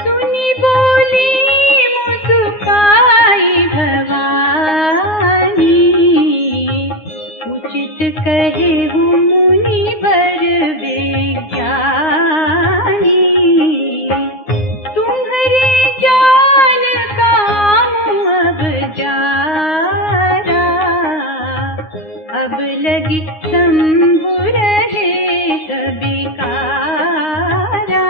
सुनी बोली मुस्काई भवानी, उचित कहे हूँ मुनिवर विज्ञानी। तुम्हारे जान काम अब जारा, अब लगी शंभु रहे सबिकारा।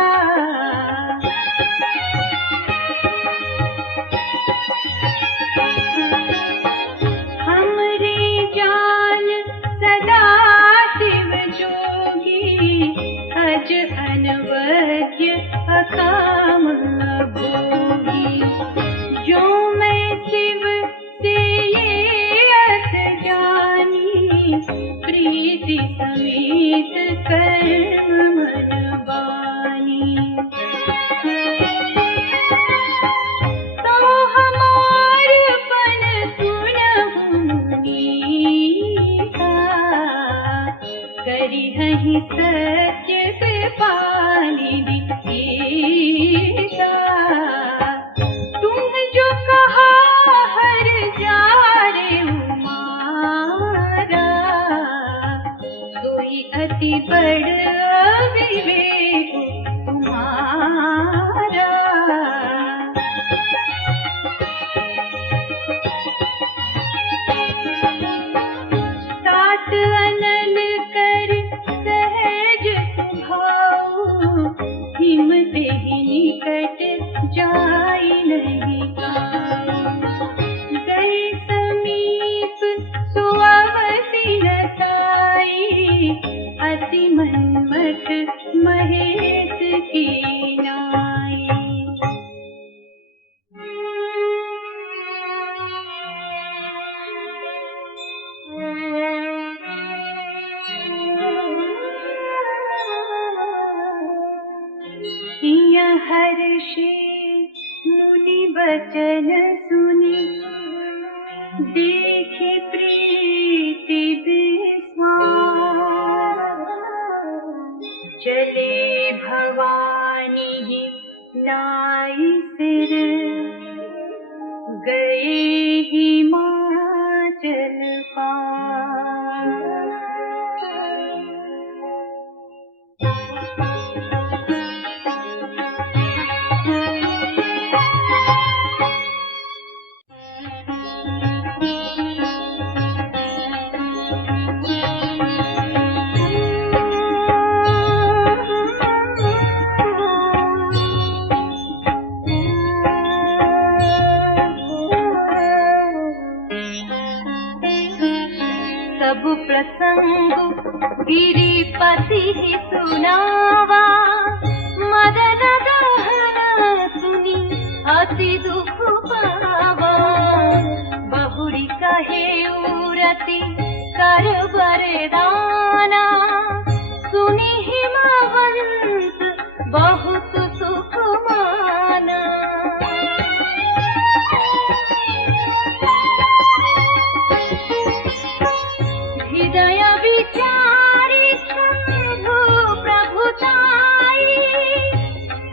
हमरी जान सदा शिव जोगी, अज अनवद्य अकाम भोगी। जो मैं शिव से ये अस जानी, प्रीति समेत कर्म मरबानी। तो हमार पन सुनहु मुनीसा, करी हहि सत्य कृपानिधि ईसा। तुम जो कहा हर जारे उमारा, सोई अति बड़ विवेक तुम्हारा। तात अनल कर सहज सुभाऊ, हिम ते ही निकट जाई नहीं काऊ। गए समीप सुअवसि नसाई, अति मनमठ महेश की नाई। हर्षि मुनि वचन सुनि, देखि प्रीति विश्वास। चले भवानी नाई सिर, गए हिमाचल पास। सब प्रसंग गिरिपति ही सुनावा, मदन दहन सुनी अति दुख पावा। बहुरी कहे उरति कर वरदाना, सुनी हिमवंत बहुत सुख माना। हृदय विचारी शंभु प्रभुताई,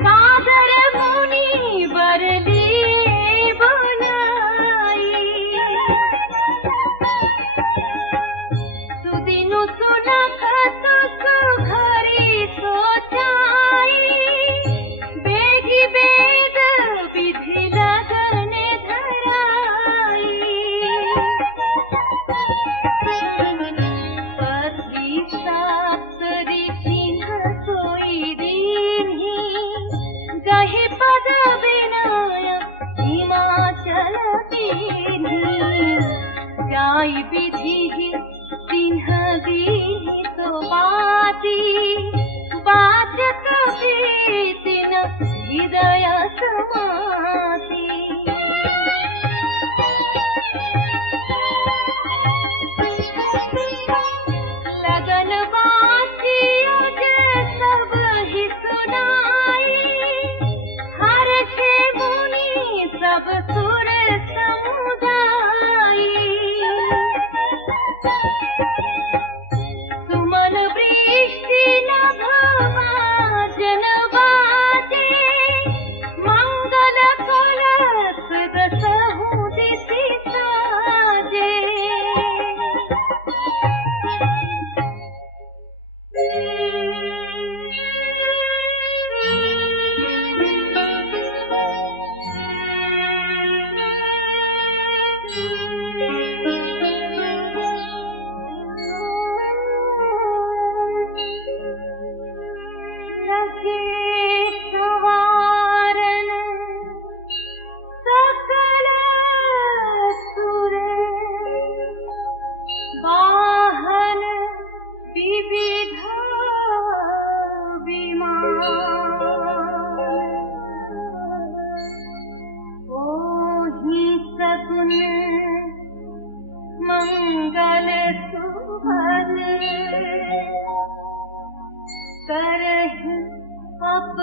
सादर मुनि वर लिए बनाई। सुदिनु सुनखत सुघरी सोचाई, बेगी वेद विधि लगन धराई। गहि पद विनायक हिमाचल दीन्ही, जाई विधि चिन्ह दीन्ही सोपाती। वाचक प्रीतिन हृदय समाती। लगन बाची अज सब ही सुनाई, हर छे मुनि सब सुर समुदाई।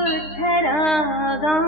छरागान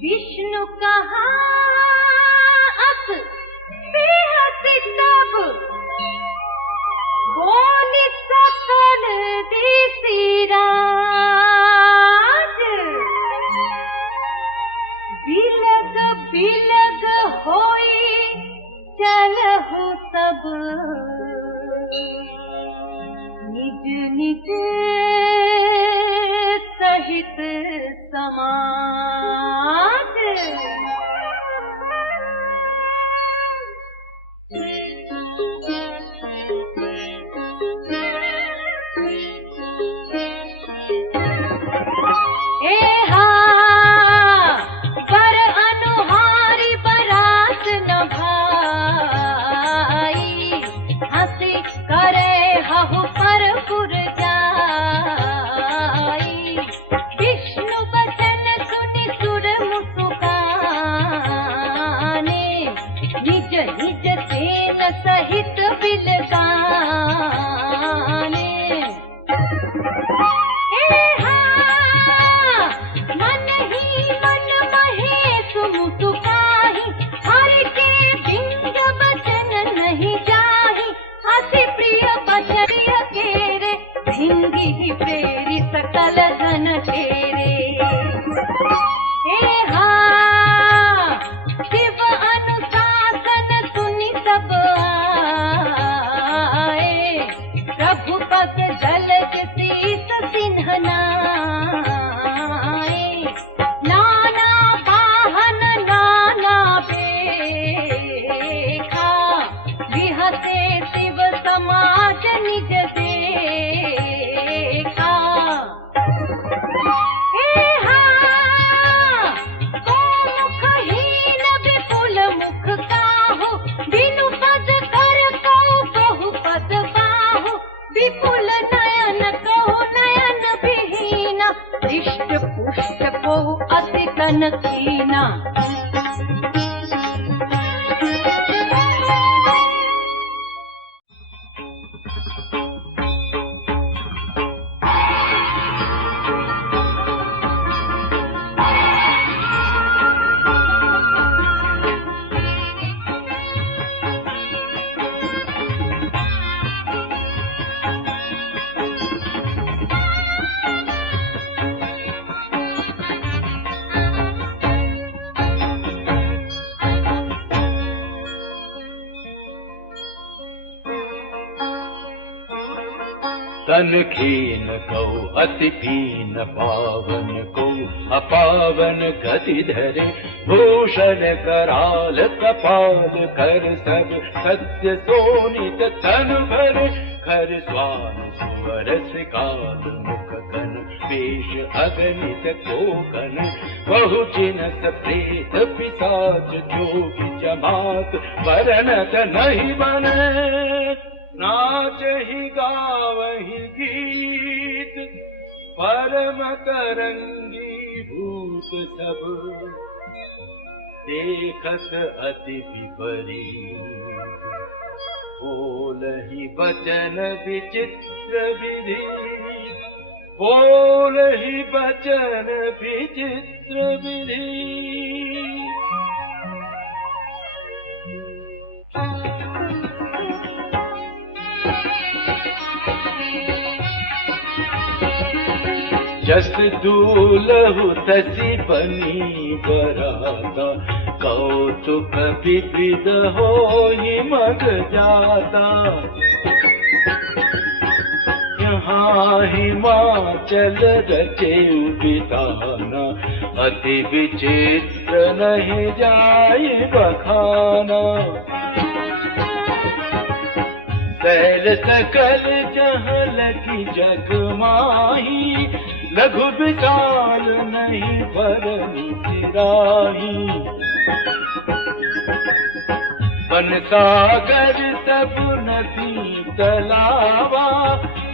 विष्णु कहा अस बेहसी तब बोली सकल देसी राज बिलग बिलग होई चलहु सब निज निज सहित समाज सहित बिलगाने मन ही मन महेश मुसुकाहि हर के बिंग बचन नहीं जाहि अति प्रिय बचन केरे भिंगी ही प्रेरी सकल धन तेरे शिव अनुशासन सुनि सब रघुपत जलद शीस सिंहनाए नाना वाहन नाना बेखा विहसे शिव समाज निज देखा मुखहीन विपुल मुख काहू बिनु पद कर कौ बहु पद बाहु विपुल नयन कहो नयन विहीना दृष्ट पुष्ट को अति तन कीना तन खीन कौ अति पीन पावन को अपावन गति धरे भूषण कराल कपाल कर सब सत्य सोनित तन भरे खर स्वान सुवर श्रीकाल मुख कन पेश अगणित कोकन बहु जिनस प्रेत पिशाच जोगी जमात वर्णत नहीं बने नाच ही गावहि गीत परम तरंगी भूत सब देखत अति विपरीत बोलहि बचन विचित्र विधि बोलहि बचन विचित्र विधि। जस दूलहु तसी बनी बराता कौतुक विविध होई मग जाता। यहाँ हिमाचल रचे बिताना अति विचित्र नहीं जाए बखाना। सैल सकल जहाँ लगी जग माही लघु विशाल नहीं बरनी सिराही। वन सागर सब नदी तलावा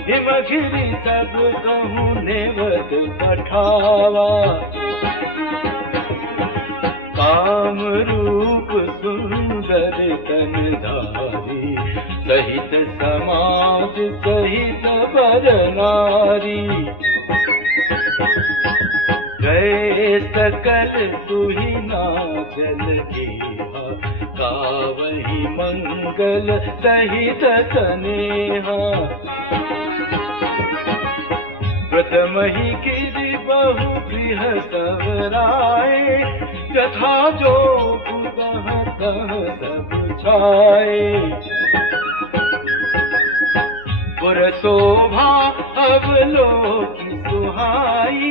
हिमगिरी सब कहूँ नेवत पठावा। काम रूप सुंदर तन धारी सहित समाज सहित बर नारी। गए सकल तुही नाचल गेहा गावहि मंगल सहित स्नेहा। प्रथमहि गिरि बहु गृह सवराए यथा जोग तह तह सब छाए। पुर शोभा अवलोकि सुहाई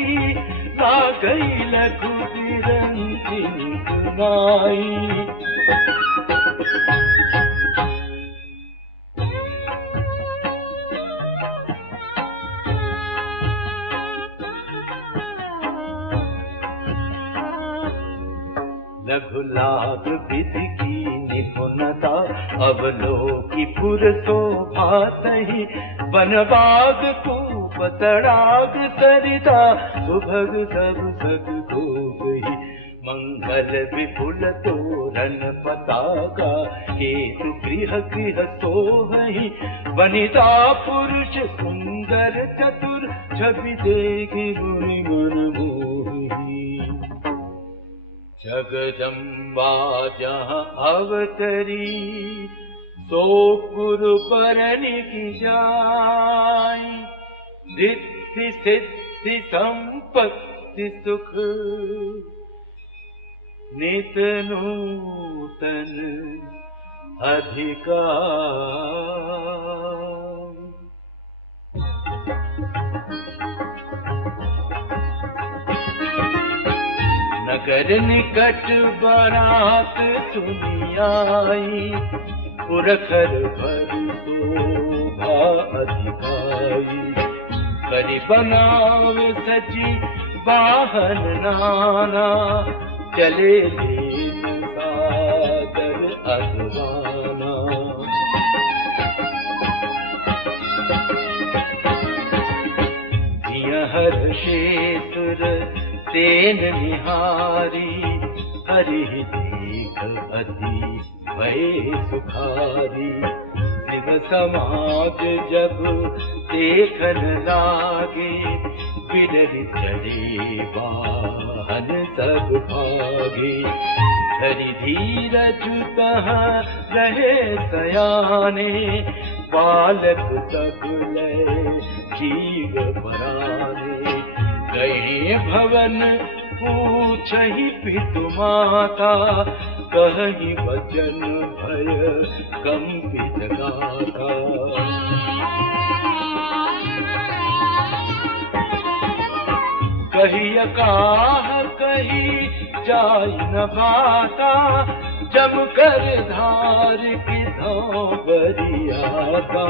लागई लघु बिरंचिनी सुनाई। लघु लाग विधि की निपुणता अवलोकि पुर शोभा सही। बनबाग कूप तड़ाग सरिता सुभग सब सग हो गई। मंगल विपुल तोरण पताका हेतु गृह गृह सोहहि। वनिता पुरुष सुंदर चतुर छवि देखि मुनि मन मोहि। जगदम्बा जहाँ अवतरी सो पुर परनि की जाई। रिद्धि सिद्धि संपत्ति सुख नित नूतन अधिकार। नगर निकट बारात सुनी आई। पुरखर भर शोभा अधिकाई। करि बनाव सजी वाहन नाना चले लेन सादर अगवाना। हर्षेश्वर तेन निहारी। हरि देख अति भय सुखारी। शिव समाज जब देखन लागे बिडरि चढ़े वाहन सब भागे। हरि धीरज तहाँ रहे सयाने बालक सब लय जीव पराने। गए भवन पूछहि पितु माता कहि वचन भय कंपित गाथा। कही काह कही जाय न बाता, जम कर धार की धोबरियाता।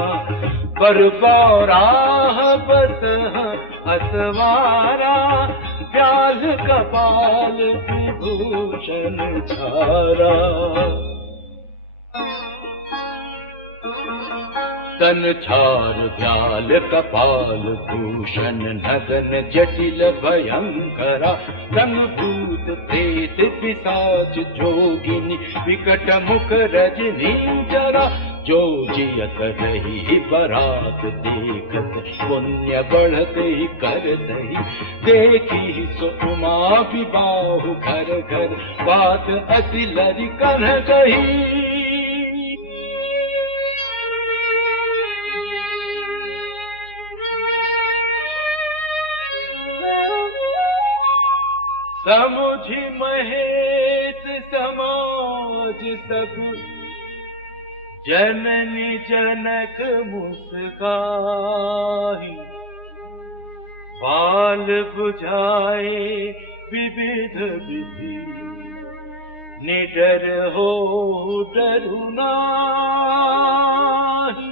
पर बौराह बस असवारा, प्याल कपाल विभूषण छारा। तन छार व्याल कपाल भूषण, नगन जटिल भयंकरा। रंग भूत प्रेत पिशाच जोगिनी, विकट मुख रजनी जरा। जो जियत रही बरात देखत, पुण्य बढ़त ही कर दही। देखी सो उमा विबाहु घर घर, बात अति लरी कर गही। समुझी महेश समाज सब, जननी जनक मुस्काई। बाल बुझाए विविध विधि, निडर हो डरू नाही।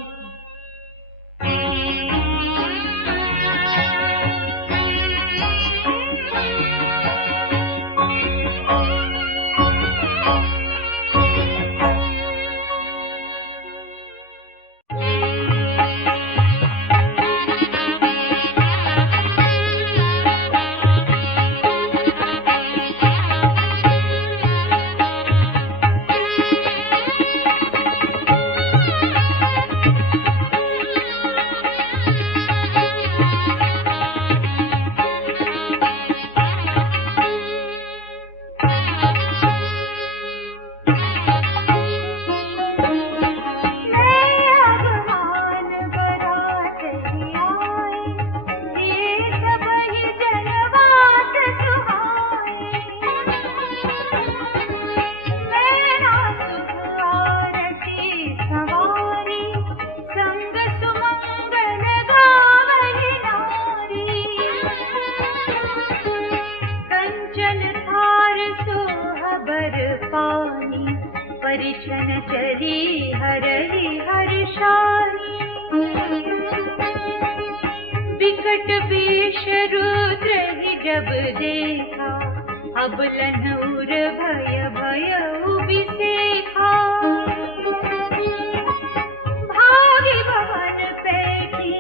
परिछन चली हरहि हर्षानी। विकट वेश रुद्र ही जब देखा, अबलन उर भय भयउ बिसेखा। भागी भवन पैठी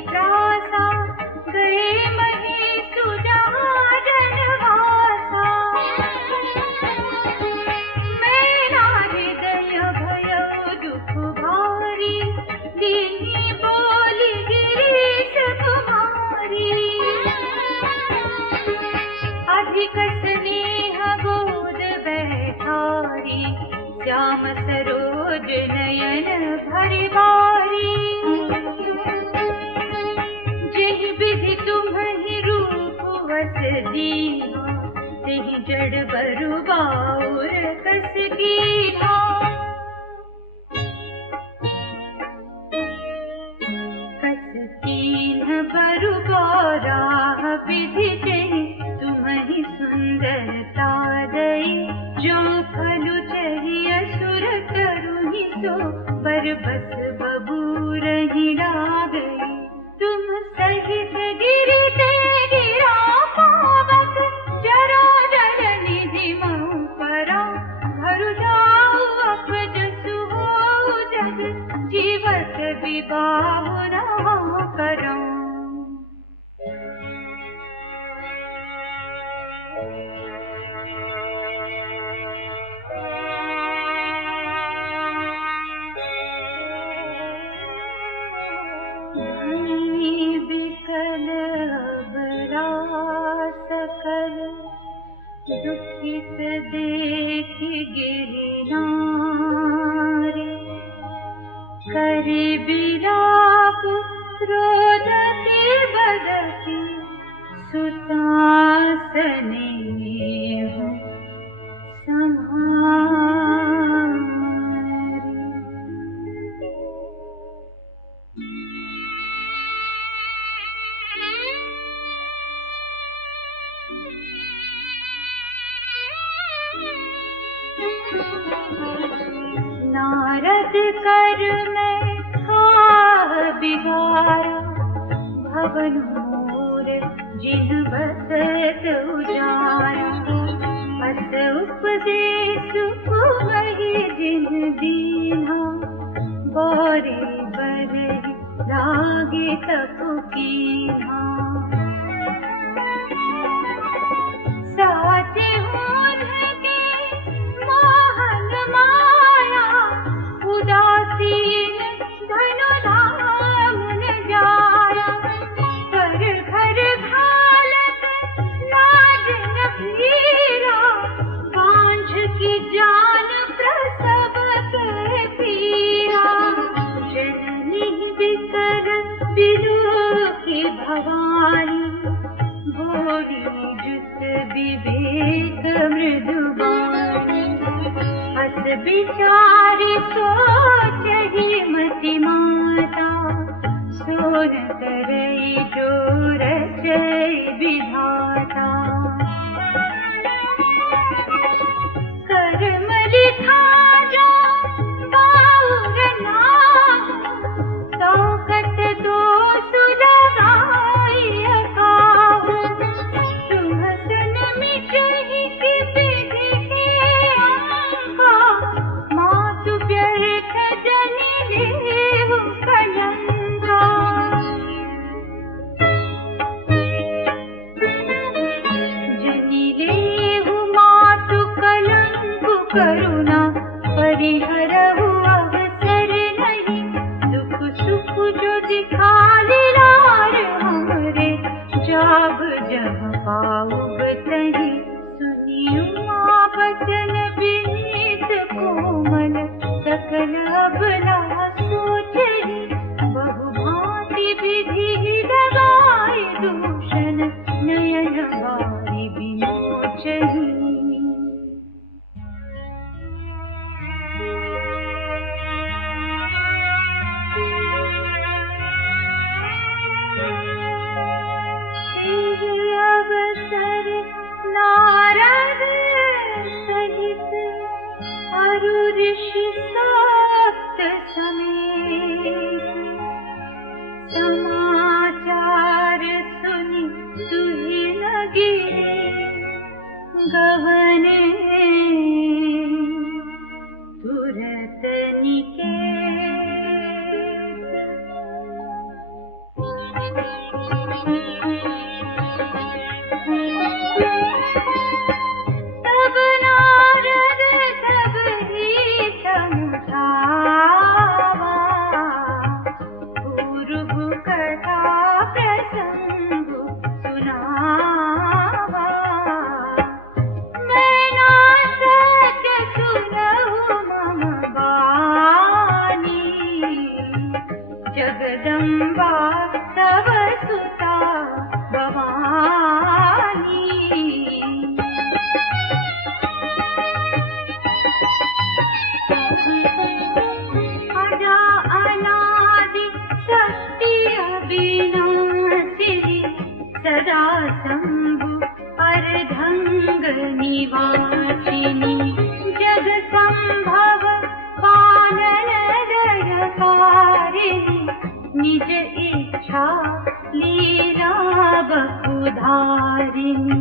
त्रासा, गए महीसु जहाँ जनवासा। मेरा हृदय भयउ दुख भारी, दीनी बोली गिरीश कुमारी। अधिक स्नेह गोद बैठारी, श्याम सरोज नयन भरि बारी। जेहि विधि तुम्हि रूप वस दीना, तेहि जड़ बरु बाउर कस कीन्हा। कस कीन्ह बरु गौराह विधि जेहि, तुम्हि सुंदरता दई। जो फलु चहि असुर करुहि सो, बर बस बबूरहि लागई। तुम सहित गिरि ते गिरा पावक, जरा जल निधि महु परा। घर जाऊ अपजसु होऊ जग, जीवत विबाहु न करऊं। विकल बरा सकल, दुखित देख गिरि नारी। करि बिलाप रोदति बदति, सुतासने हो समारी। नारद कर में का बिगारा, भवन मोर जिन बसत उजारा। अस उपदेश वही जिन दीना, बोरे बरहि लागे तप कीन्हा। साचे होन के मोहन माया, उदासीन धनु धाम न जाया। कर घर घालत लाज न भीरा, बांझ की जान प्रसव के पीरा। जननी बिकर बिलो की भवानी, भोरी जुत विवेक मृदुबानी। हस विचारी सोचहि मति माता, सोन करई जो रचई विधाता। कर्म लिखा जो बाउर नाम, ताकत दोष लगाई अकाहू। तुम सन मिटहि कि विधि के अंगा, मातु व्यर्थ जनि लेहु कलंगा। जनि लेहु मातु कलंक करुणा, परिहरहु अवसर नहीं। दुख सुख जो दिखाली लार हमरे, जाब जब पाउब तहीं। सुनियु माँ बचन विनीत कोमल, सकल अबला सोचहि। बहु भांति विधि लगाई दूषण, नयन बारी विमोचहि। अवसर नारद सहित, अरु ऋषि सप्त समेत। समाचार सुनि सुहिन गिरे, गवने तुरत निकेत। तब नारद सब ही समझावा, पूर्व कथा प्रसंग सुनावा। मैं ना सत्य सुनहु मम बानी, जगदम्बा तव सुता भवानी। अजा अनादि शक्ति अविनाशिनी, सदा शंभु अर्धंग निवासिनी। जग संभव पालन दयकारिणी, निज इच्छा लीला बहुधारिणी।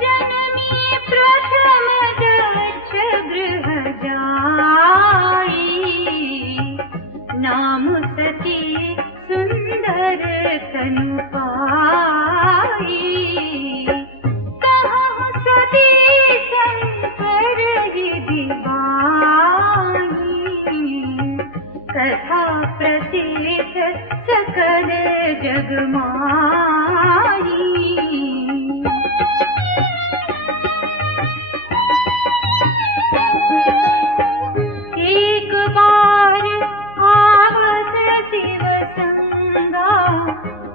जननी प्रथम दक्ष गृह जाई, नाम सती सुंदर तनु पाई। कहु सती शंकर हृदि बानी, कथा प्रसिद्ध सकल जग माई। एक बार आवत शिव संगा,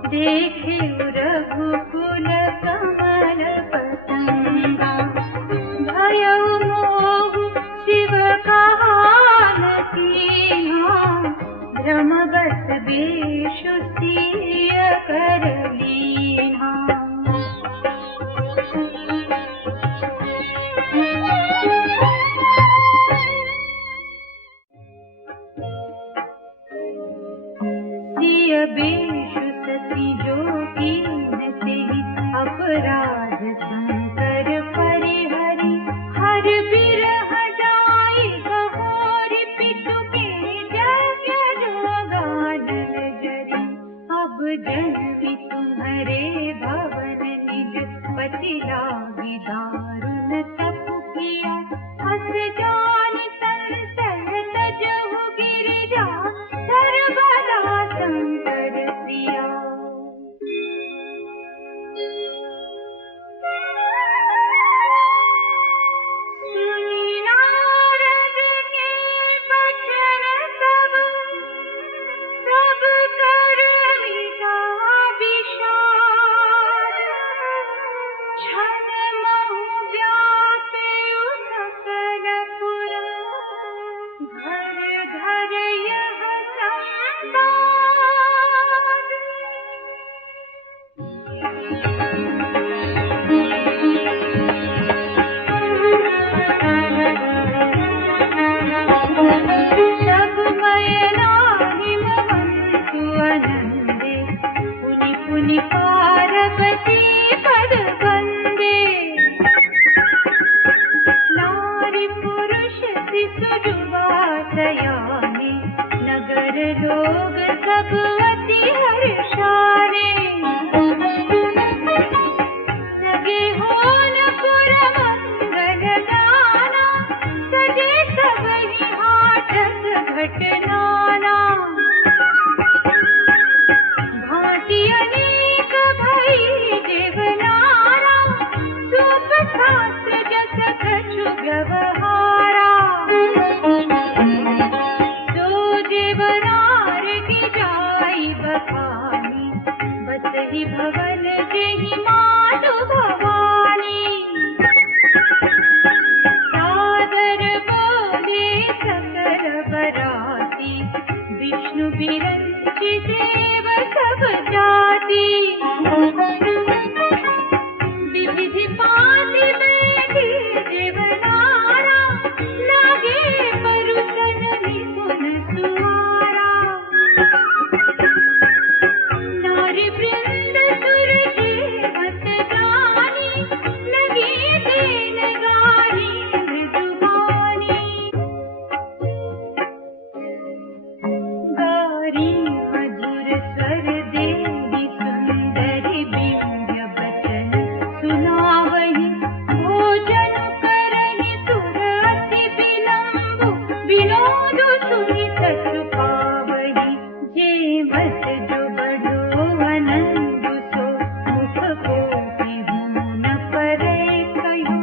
देखे रघुकुल कमल पतंगा। भयउ मोह शिव कहान कीन्हा, भ्रम बस बेशु सिय कर ली। अपराध शंकर परिहरि हर बिरह जाई गहोरी पितु के यज्ञ जोगाडल जरी अब जन्मी तुम्हारे भवन निज पति लागी दारुण तप किया हस जान संसर तजहु गिरिजा सर्वदा शंकर प्रिया सुनी नारद के बचन तब सब कर मिटा विषाद छन महु व्यापे सकल पुर घर घर यह संवाद सब मयना हिमवंतु आनंदे पुनि पुनि पार्वती पद वंदे नारी पुरुष शिशु जुवा सयाने नगर लोग सब अति हर्षाने लगे होन पुर मंगल गाना सजे सब ही हाटक घटनाना भांति अनेक भई देवनारा सूप शास्त्र जस कछु व्यवहारा सो देवनार की जाई बखानी बस ही भवन जेहि मातु भवानी सादर बोले सकल बराती विष्णु बिरंचि देव सब जाति विविधि पाति बैठी देवनारा लागे परुसन निपुण सुहारा नारी वृंद सुर जीवत गानी लगी देन गारी मृदुबानी गारी मधुर स्वर देहि सुंदरी बिंद्य बचन सुनावहि भोजन करहि सुर अति विलंबु विनोद सुनि सचु पावहि जे मत जो बढ़ो आनंद सो मुख कोटि न परै कयो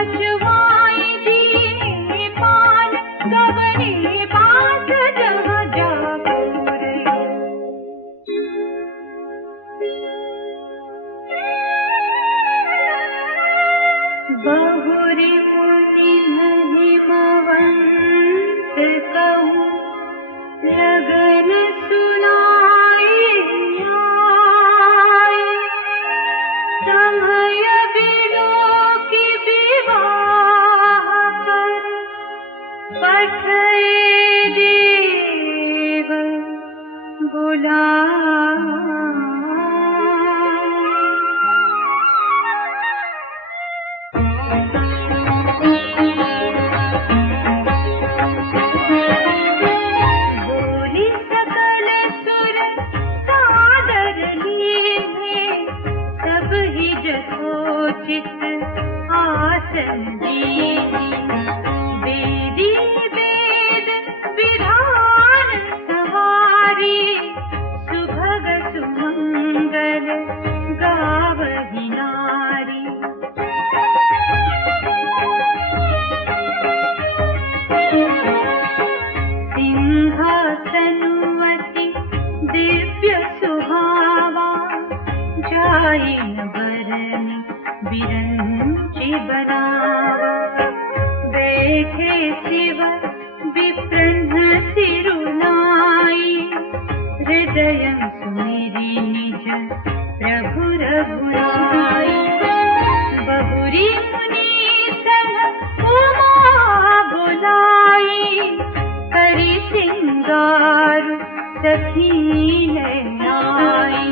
अजवाई दीने पान गवने बास जहाँ जागो रयो बहुरी मुनि महिमवंत कहूँ लगन सुनाए आए समय बिलो की विवाह कर पठए देव बोली सकल सुर सादर लीधे सब ही जथोचित आसन दीधी वेदी वेद विधान सवारी सुभग सुमंगल गावहि नारी सिंहासनुवति दिव्य सुहावा जाई बरन बिरंचि बनावा बैठे शिव विप्रन्न सिरुनाई हृदय सुमेरी निज प्रभु रघुराई बहुरी मुनि संग उमा बुलाई करी सिंगार सखी आई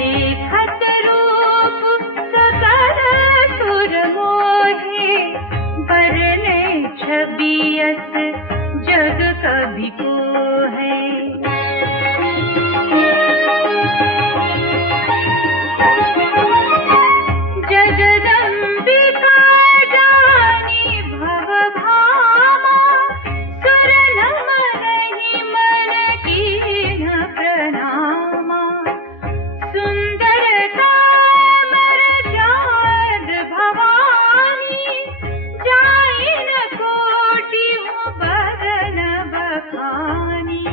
देखत रूप बियस जग कभी को है। जगदम्बिका जानी भवभामा, सुर नमहि मन कीन प्रणामा। सुंदरता मर जाद भवानी, जाई न कोटि बदन बखानी।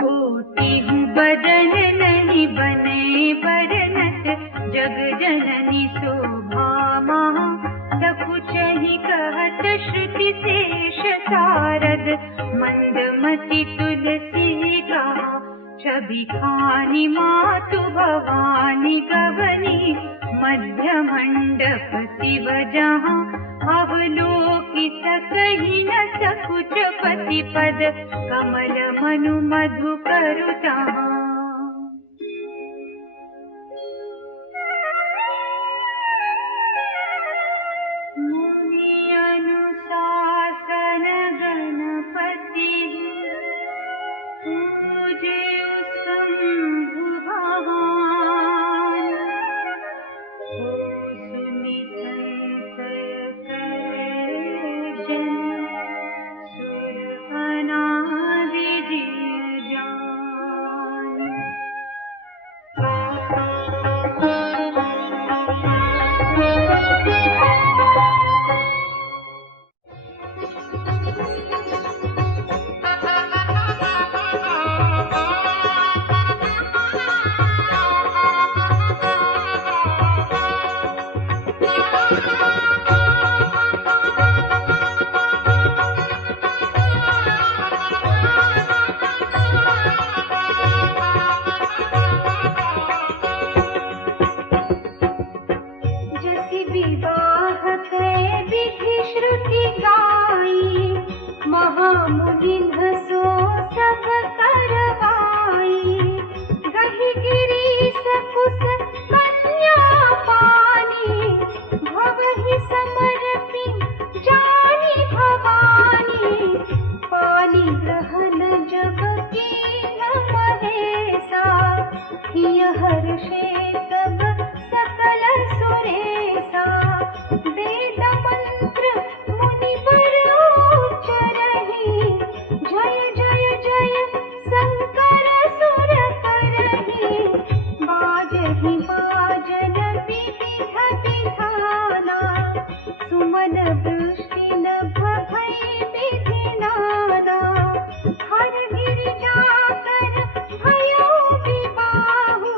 कोटि बदन नहीं बने बरनत, जग जननी शोभामा। सकुचहि कहत श्रुति शेष सारद, मंदमति तुलसी का। छवि खानी मातु भवानी गवनी, मध्य मंडप शिव जहाँ। अवलोकि सकहि न सकुच पति पद, कमल मनु मधु करु तहाँ। मुनि अनुशासन गणपति, पूज्य शंभु भगवान। हो सुनि संशय करे जन, सुर अनादि जिय जान। जसि विवाह कै विधि श्रुति गाई, महामुनिन्ह सो सब करवाई। गहि गिरीश कुश कन्या पानी, भवहि समर्पी जानी भवानी। पानी ग्रहण जब कीन्ह महेशा, हिय हर्षे तब सकल सुरेशा। वेद मंत्र मुनि बर उच्चरहि, जय जय जय शंकर सुर करहि। बाजहि बाजन विविध विधाना, सुमन वृष्टि नभ भई विधि नाना। हर गिरिजा कर भयो विबाहु,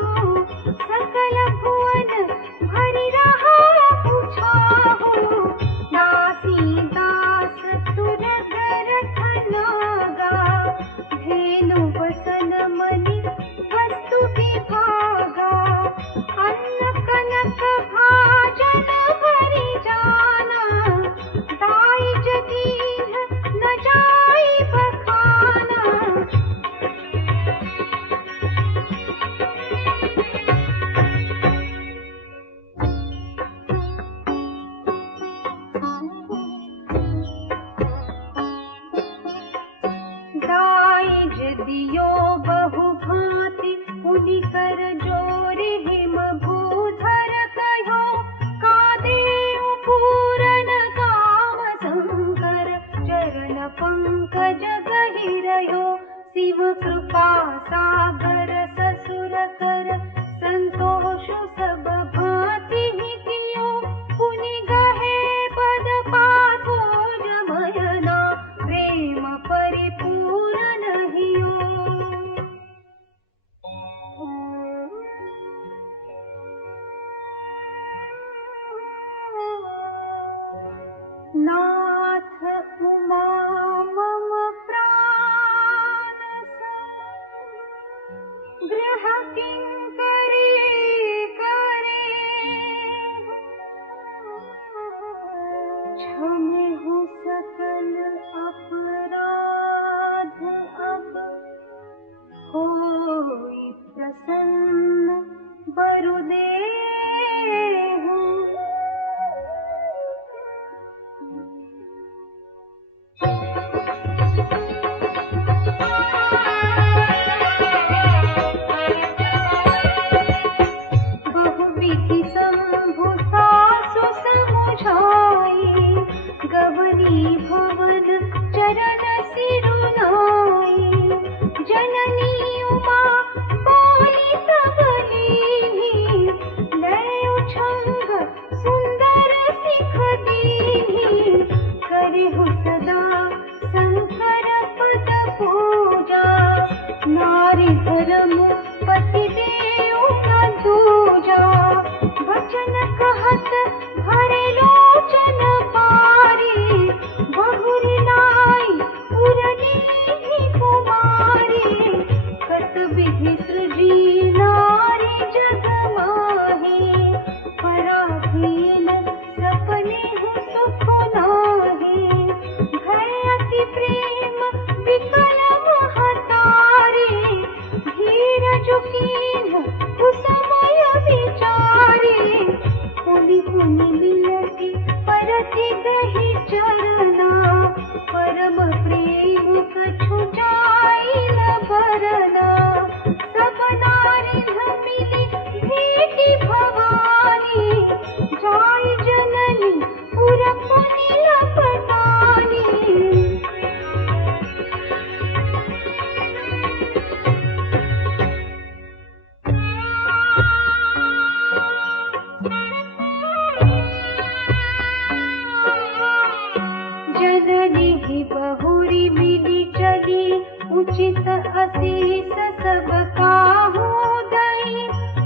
शीस सब काहू दई,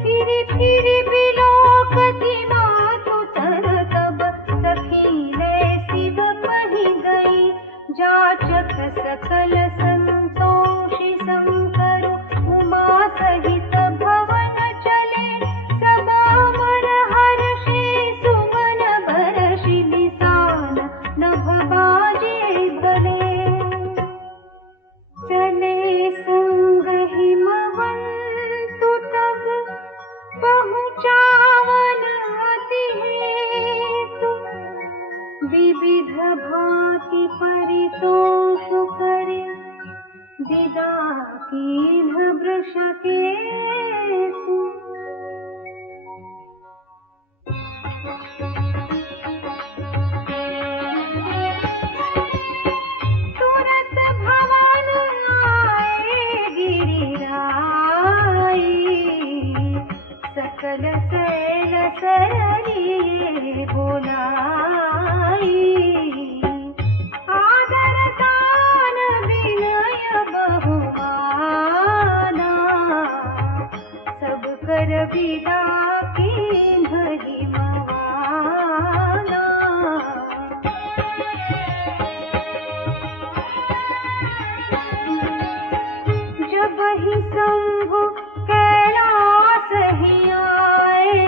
फिर बिलोकति मातु तर तब सखी ले शिव पहि गई। जाचक सकल संतोषी शंकर उमा सहित भवन चले, सब अमर हर्षे सुमन बरषि बिसान नभ बाजे गले। चले संग हिमवंतु तब पहुँचावन अति हेतु, विविध भांति परितोष करे, विदा कीन्ह वृषकेतु। तुरत भवन आए गिरिराई, सकल शैल सरलिए बोलाई। आदर दान विनय बहुमाना, सब कर विदा कीन्ह हिमवाना। जब ही शंभु कैलास ही आए,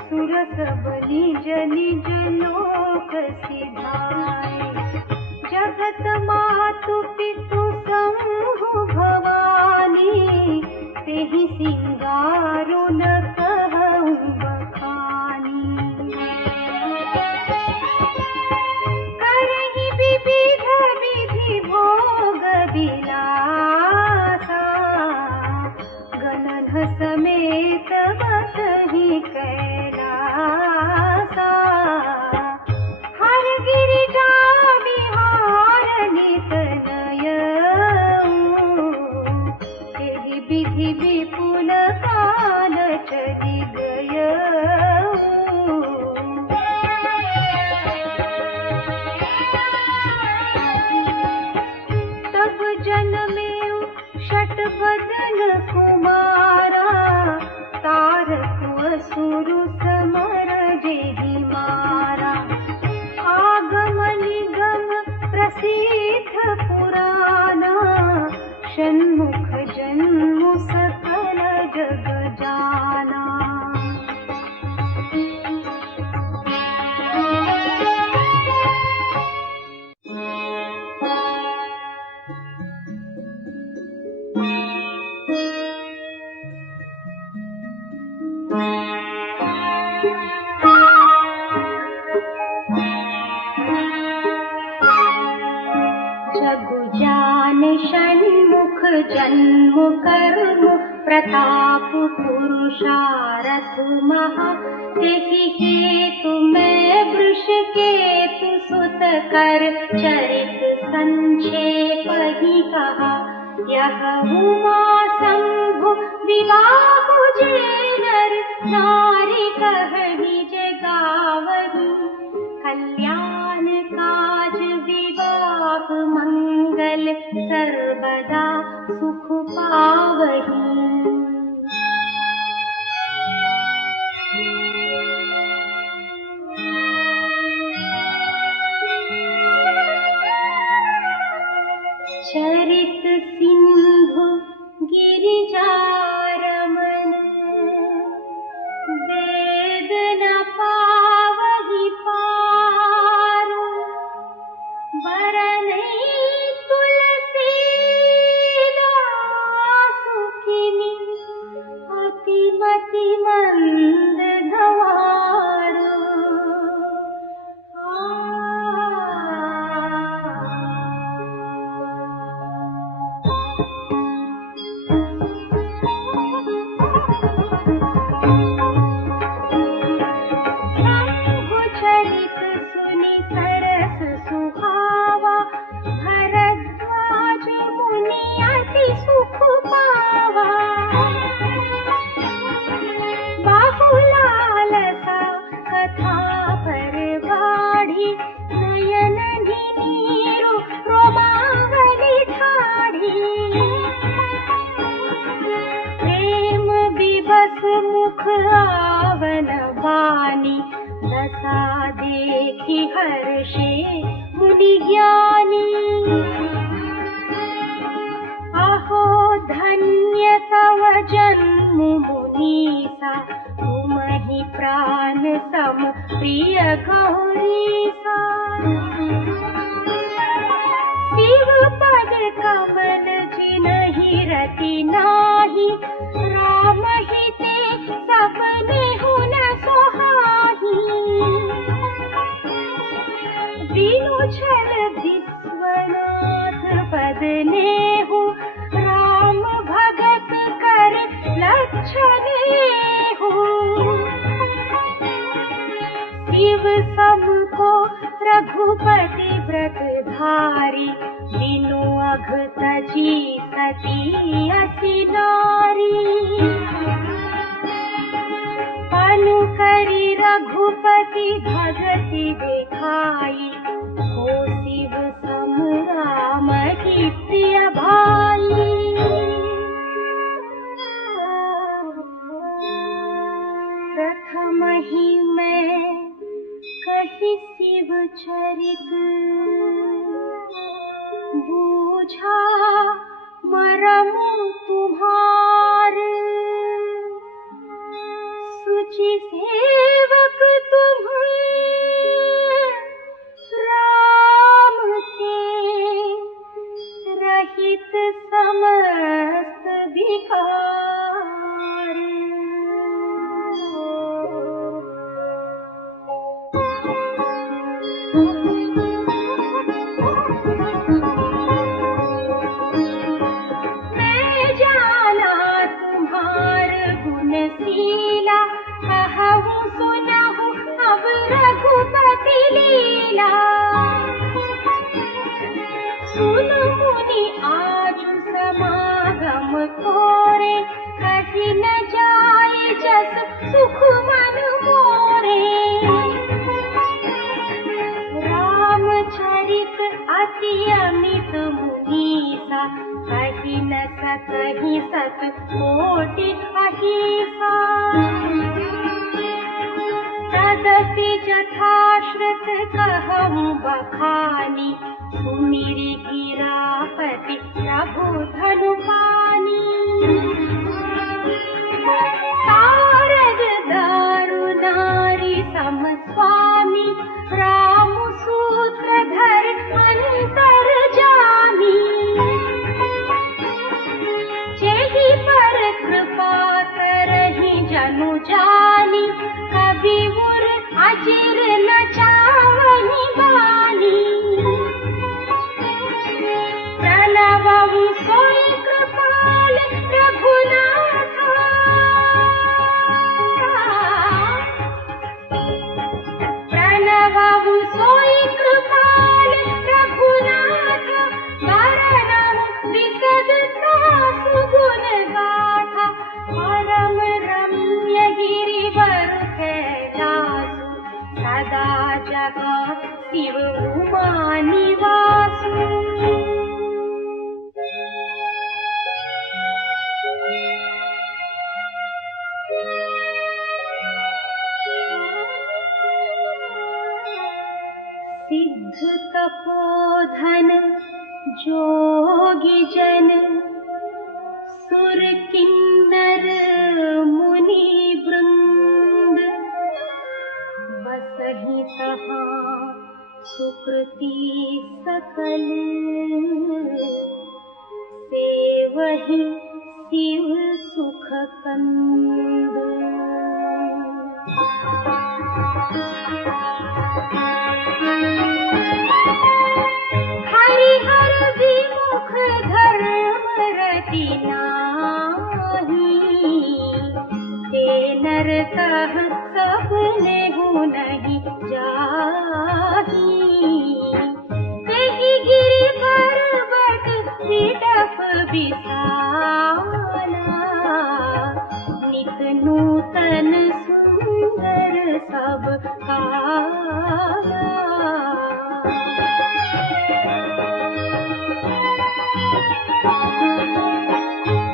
सुर सब निज निज लोक सिधाए। जगत मातु पितु शंभु भवानी, तेहि सिंगारु न कहउँ बखानी। करहि विविध विधि भोग विलासा, गणन समेत बसहि कैलासा। हर गिरिजा विहार नित नयऊ, एहि विधि विपुल काल चलि गयऊ। तब जन्मेउ षटवदन कुमारा, तारक असुर समर जेहि मारा। आगम निगम प्रसिद्ध पुराना, षण्मुख जन्मु सकल जग जाना। जगु जान षण्मुख जन्म कर्म प्रताप पुरुषारथ महा। तेहि हेतु मैं वृषकेतु सुत कर चरित संक्षेप ही कहा। यह उमा शंभु विवाह जे नर नारी कहहि जगावहि। कल्याण काज विवाह मंगल सर्वदा सुख पावहि। चरित सिंधु गिरिजारमन, वेद न पावहि पारु। वरनै तुलसीदास सुखिनी, अतिमति मंद गंवारु। प्रिय गौरी सा शिव पद कमल जिनहि रति नाही राम हिते सपने हुन सोहाही बिनु छल विश्वनाथ पद नेहु राम भगत कर लक्षण शिव सम को रघुपति व्रत धारी बिनु अघ तजी सती अति नारी अनु करी रघुपति भगति दिखाई हो शिव सम राम की प्रिय भाई प्रथम ही मैं कही शिव चरित बूझा मरम तुम्हार सुचि सेवक तुम राम के रहित समस्त विकार मैं जाना तुम्हार गुणशीला कहूँ सुनाहूँ अब रघुपति लीला सुन मुनि आजु समागम तोरे कही न जाए जस सुख मन मोरे रामचरित अति अमित मुनीसा कही न सकहि सत कोटि अहिसा तदपि जथाश्रुत कहूँ बखानी सुमिरि गिरापति प्रभु धनुपानी सारद दारुनारी सम स्वामी राम सूत्रधर अंतर जामी जेहि पर कृपा करहि जनु जानी कभी उर अचिर न चावहि बानी प्रणवं सोई कृपाल रघुनाथ प्रणवं सोई कृपाल रघुनाथ वरणं विशदता सुगुण गाथा परम रम्य गिरिवर कैलासु सदा जगा शिव उमा निवासु सिद्ध तपोधन जोगी जन सुर किन्नर मुनि वृंद बसहि तहाँ सुकृति सकल सेवहि शिव सुख कंद हरिहर विमुख धर्म रति नाही ते नरतः सबनेहु नहीं जाही तेहि गिरि पर्वत विडप विशाला नित नूतन सुंदर सब काला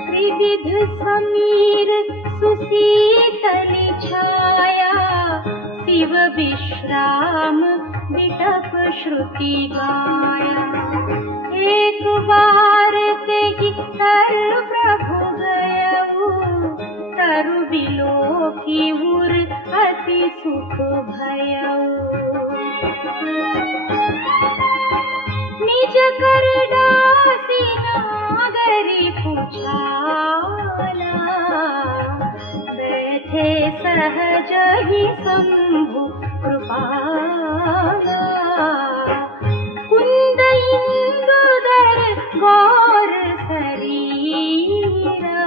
त्रिविध समीर सुशीतल छाया शिव विश्राम विटप श्रुति गाया एक बार तेहि तर प्रभु गयऊ तरु बिलो की उर अति सुख भयऊ निज कर दासी नागरी पुछाला बैठे सहज ही शंभु कृपाला कुंद इंदुदर गौर शरीरा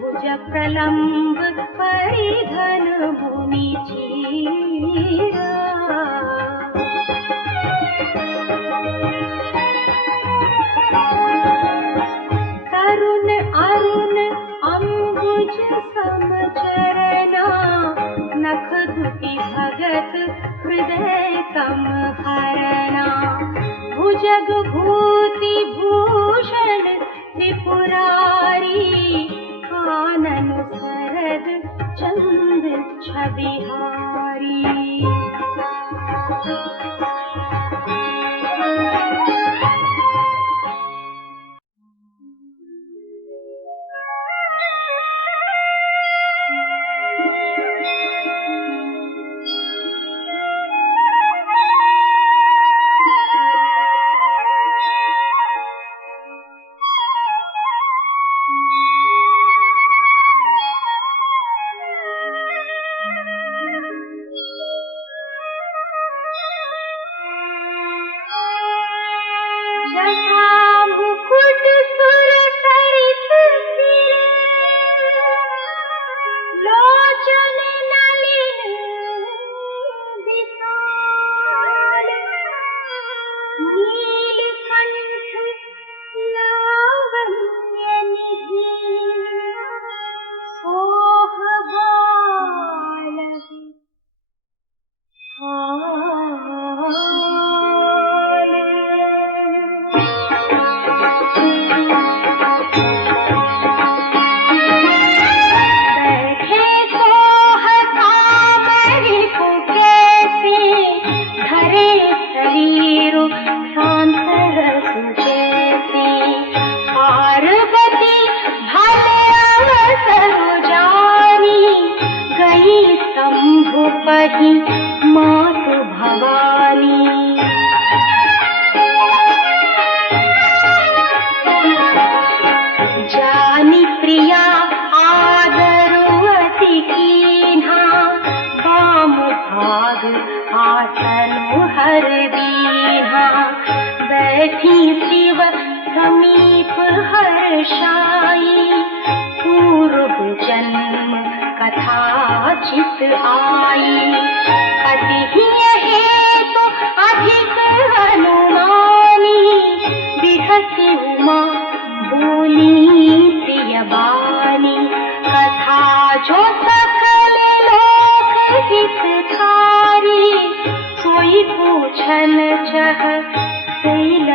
भुज प्रलंब परिधन भूमि चीरा तरुण अरुण अंबुज समचरना नख दुति भगत हृदय कम हरना भुजग भूति भूषण त्रिपुरारी कानन सरद चंद छबिहारी मातु भवानी जानी प्रिया आदरुअति कीन्हा वाम भाग आसनु हर दीन्हा बैठी शिव समीप हर्षाई पूर्व जन्म कथा चित आई कति हेतु अधिक अनुमानी बिहसी उमा बोली प्रियवानी कथा जो सकल लोक हितकारी सोई पूछन चह शैल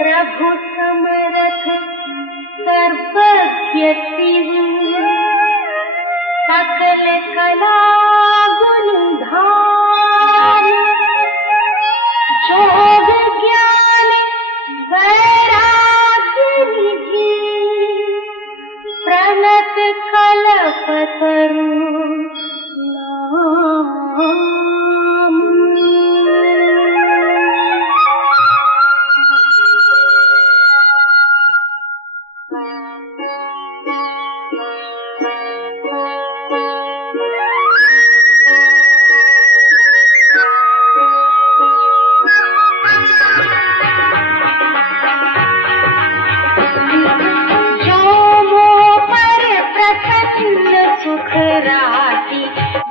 प्रभु समरथ सर्वज्ञ सकल कला गुण धाम जोग ज्ञान वैराग्य निधि प्रणत कल्पतरु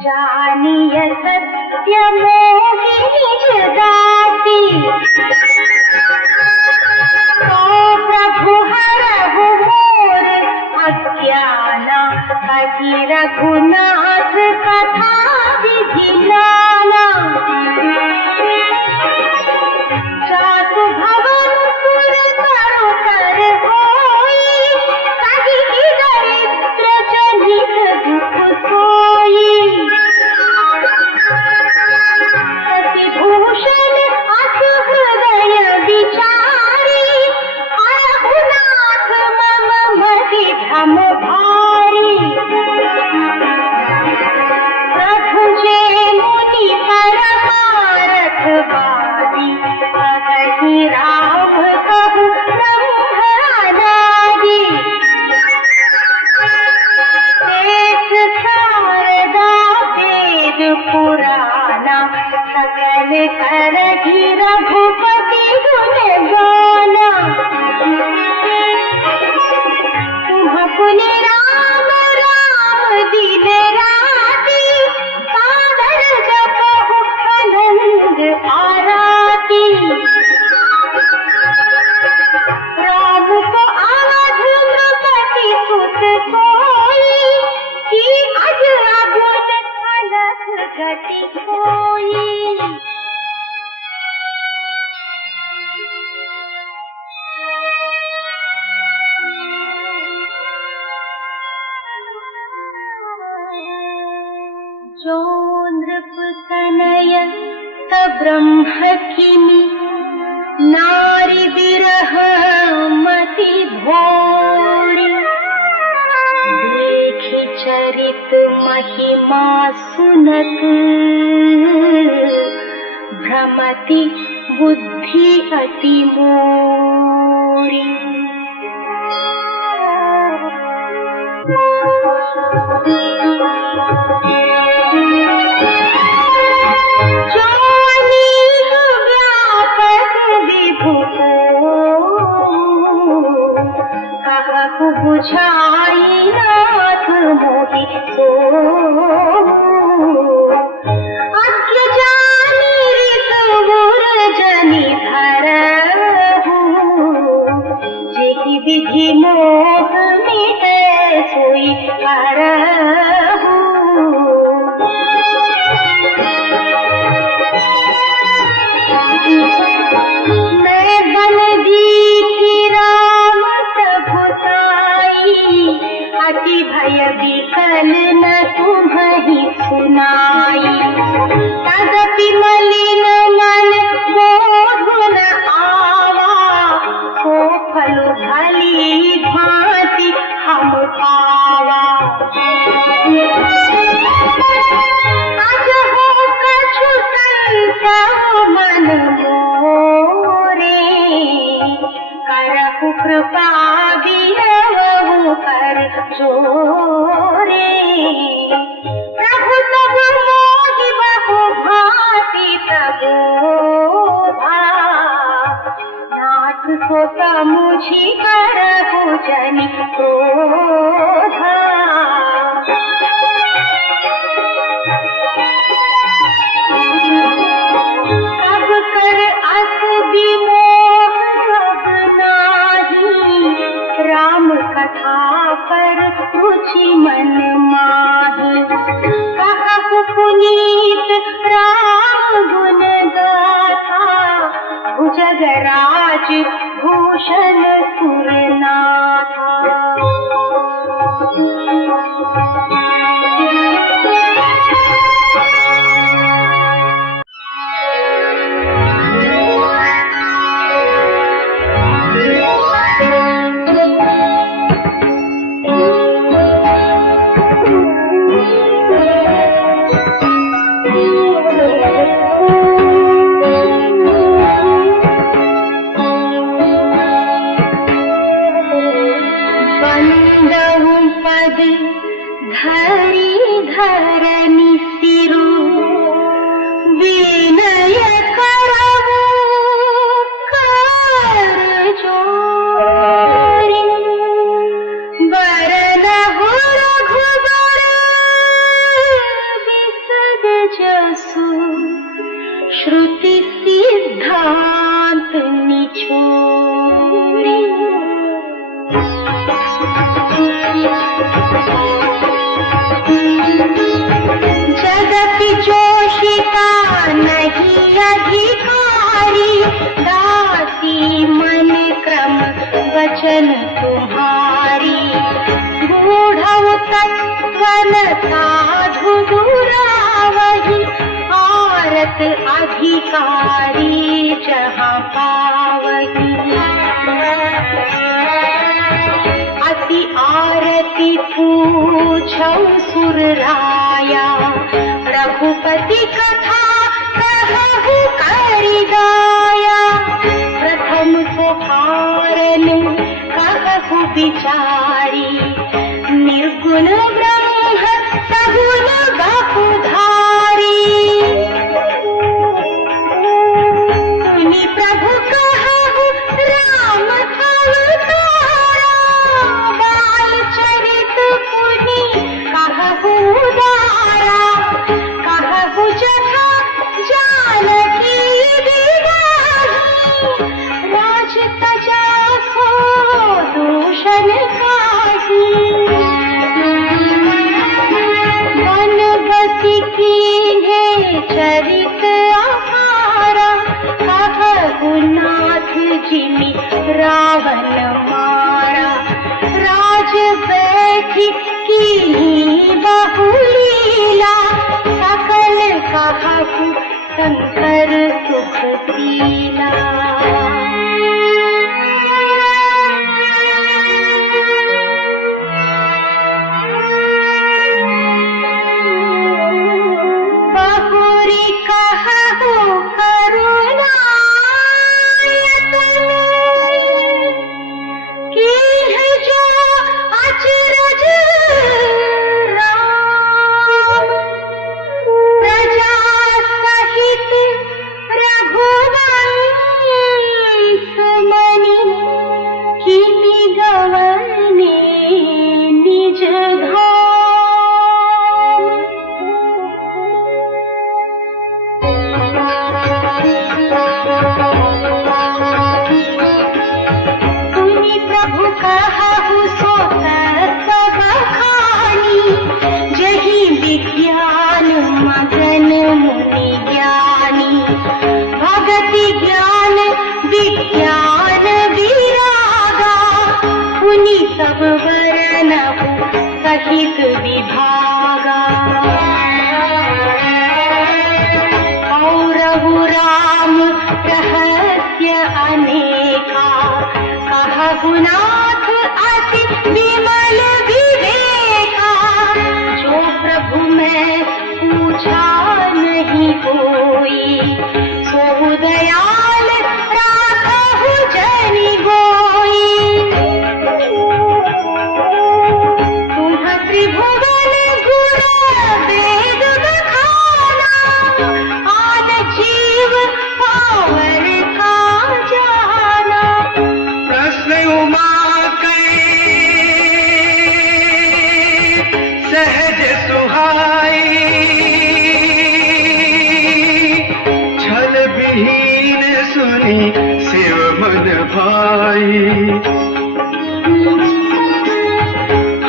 जानिय सत्य मोहिनी जगाती जो नृप तनय ब्रह्म किमि नारी विरह मति भोरी देखि चरित महिमा सुनत भ्रमति बुद्धि अति मोरी। बुझाई नाथ मोहि सो अज्ञ जानी ऋत गुर जनि धरहु जेहि विधि मोह मिटे सोई करहु। मैं बन दीखी राम अति भय विकल न तुम्हि सुनाई तदपि मलिन मन बोधु न आवा सो फल भली भांति हम पावा। अजहु कछु संसव मन मोरे करहु कृपा कर जोरे प्रभु तब मोहि बहु भांति तबोधा नाथ सो समुझि करहु जनि क्रोधा। अब कर अस विमोह राम कथा पर रुचि मन माहि कहु पुनीत राम गुण गाथा भुजगराज भूषण सुरनाथा। धरी धरनी सिरु विनय करहु कर जोरी बरनहु रघुबर विशद जसु श्रुति सिद्धांत निछोरी। जगति जोशिता नहीं अधिकारी दासी मन क्रम वचन तुम्हारी गूढ़ तत्वन साधु दुरावहि आरत अधिकारी जहाँ पावही। अति आरती पूछौ सुर राया रघुपति कथा कहु करि गाया प्रथम सोहारन कहु बिचारी निर्गुण ब्रह्म सगुण बहुधारी। मुनि प्रभु कहु राम अवतारा बाल चरित पुनि कहु उदारा कहु जथा जानकी विदाही राज तजा सो दूषण काही। वन बसी कीन्हे चरित अपारा कहु नाथ जिमि रावण मारा राज बैठी कीन्ही बहु लीला काहू शंकर सुखशीला। बहुरी कहू करुणा अचरज राम प्रजा सहित रघुवंश मणि कीति गवने निज धाम। तुनि प्रभु कहु सो जही विज्ञान मगन मुनि ज्ञानी। भगति ज्ञान विज्ञान विरागा पुनि सब वरनहु सहित विभागा। औरहु राम रहस्य अनेका कहहु नाथ अति विमल विवेका। जो प्रभु मैं पूछा नहीं कोई सो दयाल राखहु जनि गोई। तुम त्रिभुवन गुण वेद बखाना आद जीव पावर का जाना। प्रश्न उमा सहज सुहाई छल विहीन सुनी शिव मन भाई।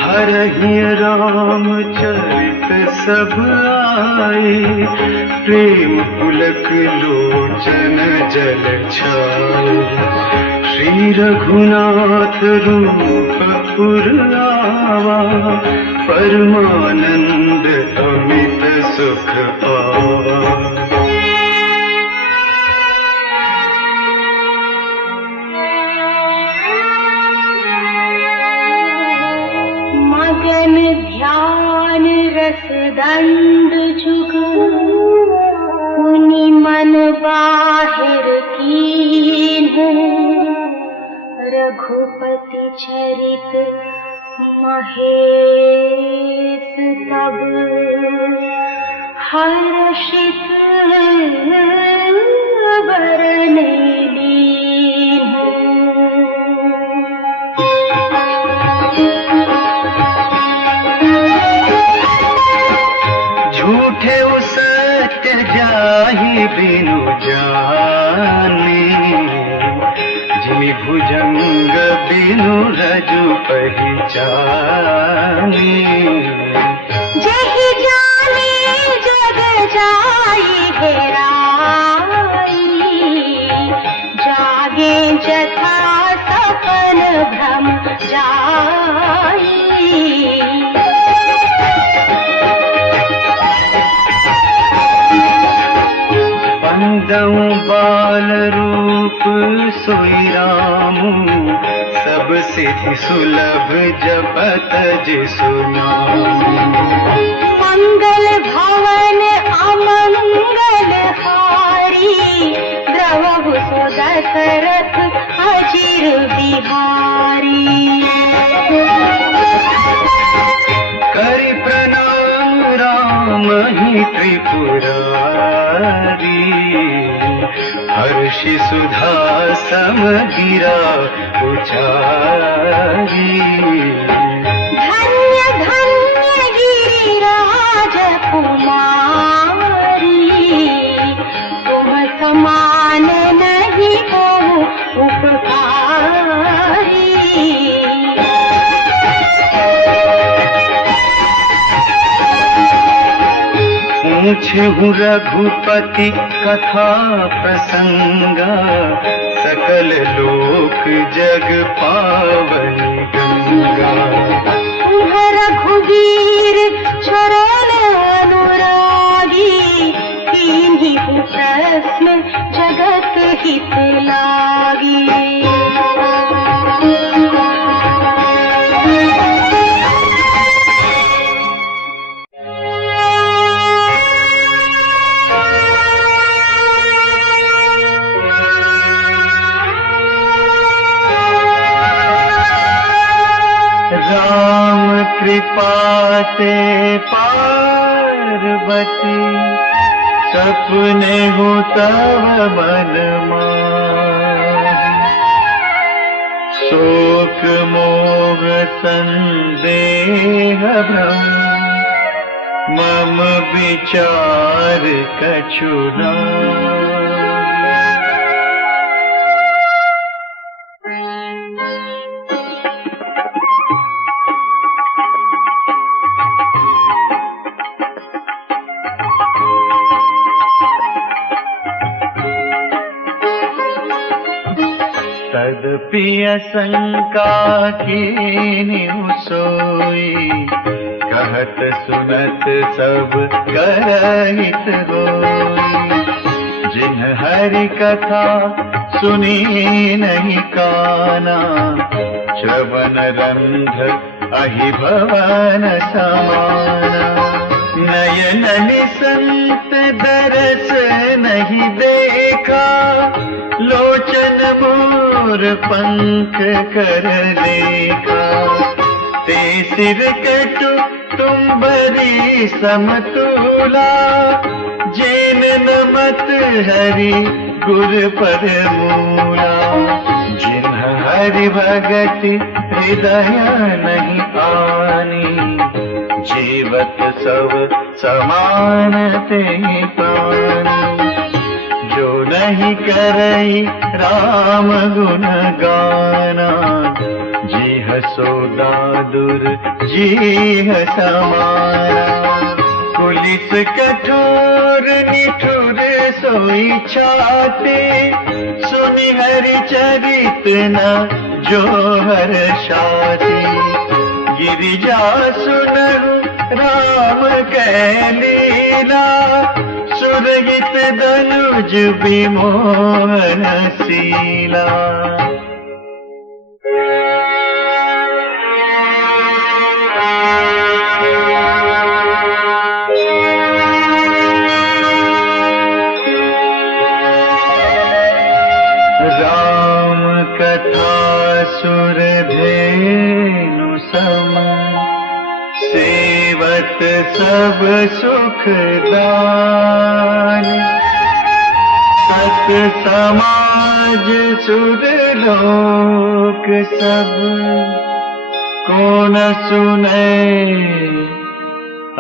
हरहि राम चरित सब आई प्रेम पुलक लोचन जल छाई। श्री रघुनाथ रूप पुरावा परमानंद अमित सुख पावा। मगन ध्यान रस दंड जुग पुनि मन बाहिर कीन्ह। रघुपति चरित महेश तब हर्षित बरन लीन्ह। झूठे सत्य जाहि बिनु जानी जिमि भुजंग बिनु रजु पहचानी। जहि जाने जग जाई हेराई जागे जथा सपन भ्रम जाई। बंदऊ बाल रूप सोई रामू सब सिद्धि सुलभ जपत जिसु नाम। मंगल भवन अमंगल हारी द्रवहु सो दशरथ अजिर बिहारी। करि प्रणाम राम ही त्रिपुरारी हर्षि सुधा समगिरा उचारी। धन्य धन्य गिरिराज कुमारी तुम समान नहीं हो उपकारी। पूछहु रघुपति कथा प्रसंगा सकल लोक जग पावनी गंगा। रघुवीर चरण अनुरागी पाते पार्वती सपने हो तव मन शोक मोह संदेह भ्रम मम विचार कछु नाहि। तदपि शंका कीन्हु सोई कहत सुनत सब करहित होई। जिन हरि कथा सुनी नहीं काना श्रवण रंध अहि भवन समाना। नयन निसंत दरस नहीं देखा लोचन मोर पंख कर लेखा। ते सिर कटु तुम्बरी समतुला जेन नमत हरि गुर पर मूला। जिन हरि भगति हृदय नहीं आनी जीवत सब समान ते प्राणी। जो नहीं करई राम गुण गाना जीह सोदा दुर जीह समाना। पुलिस कठोर निठुर सोई छाते सुनि हरि चरित न जो हर्षाते। गिरिजा सुनहु राम कै लीला सुरहित दनुज विमोहन शीला। राम कथा सुर धेनु सम सेवत सब सुखदान। सत समाज सुर लोक सब कौन सुने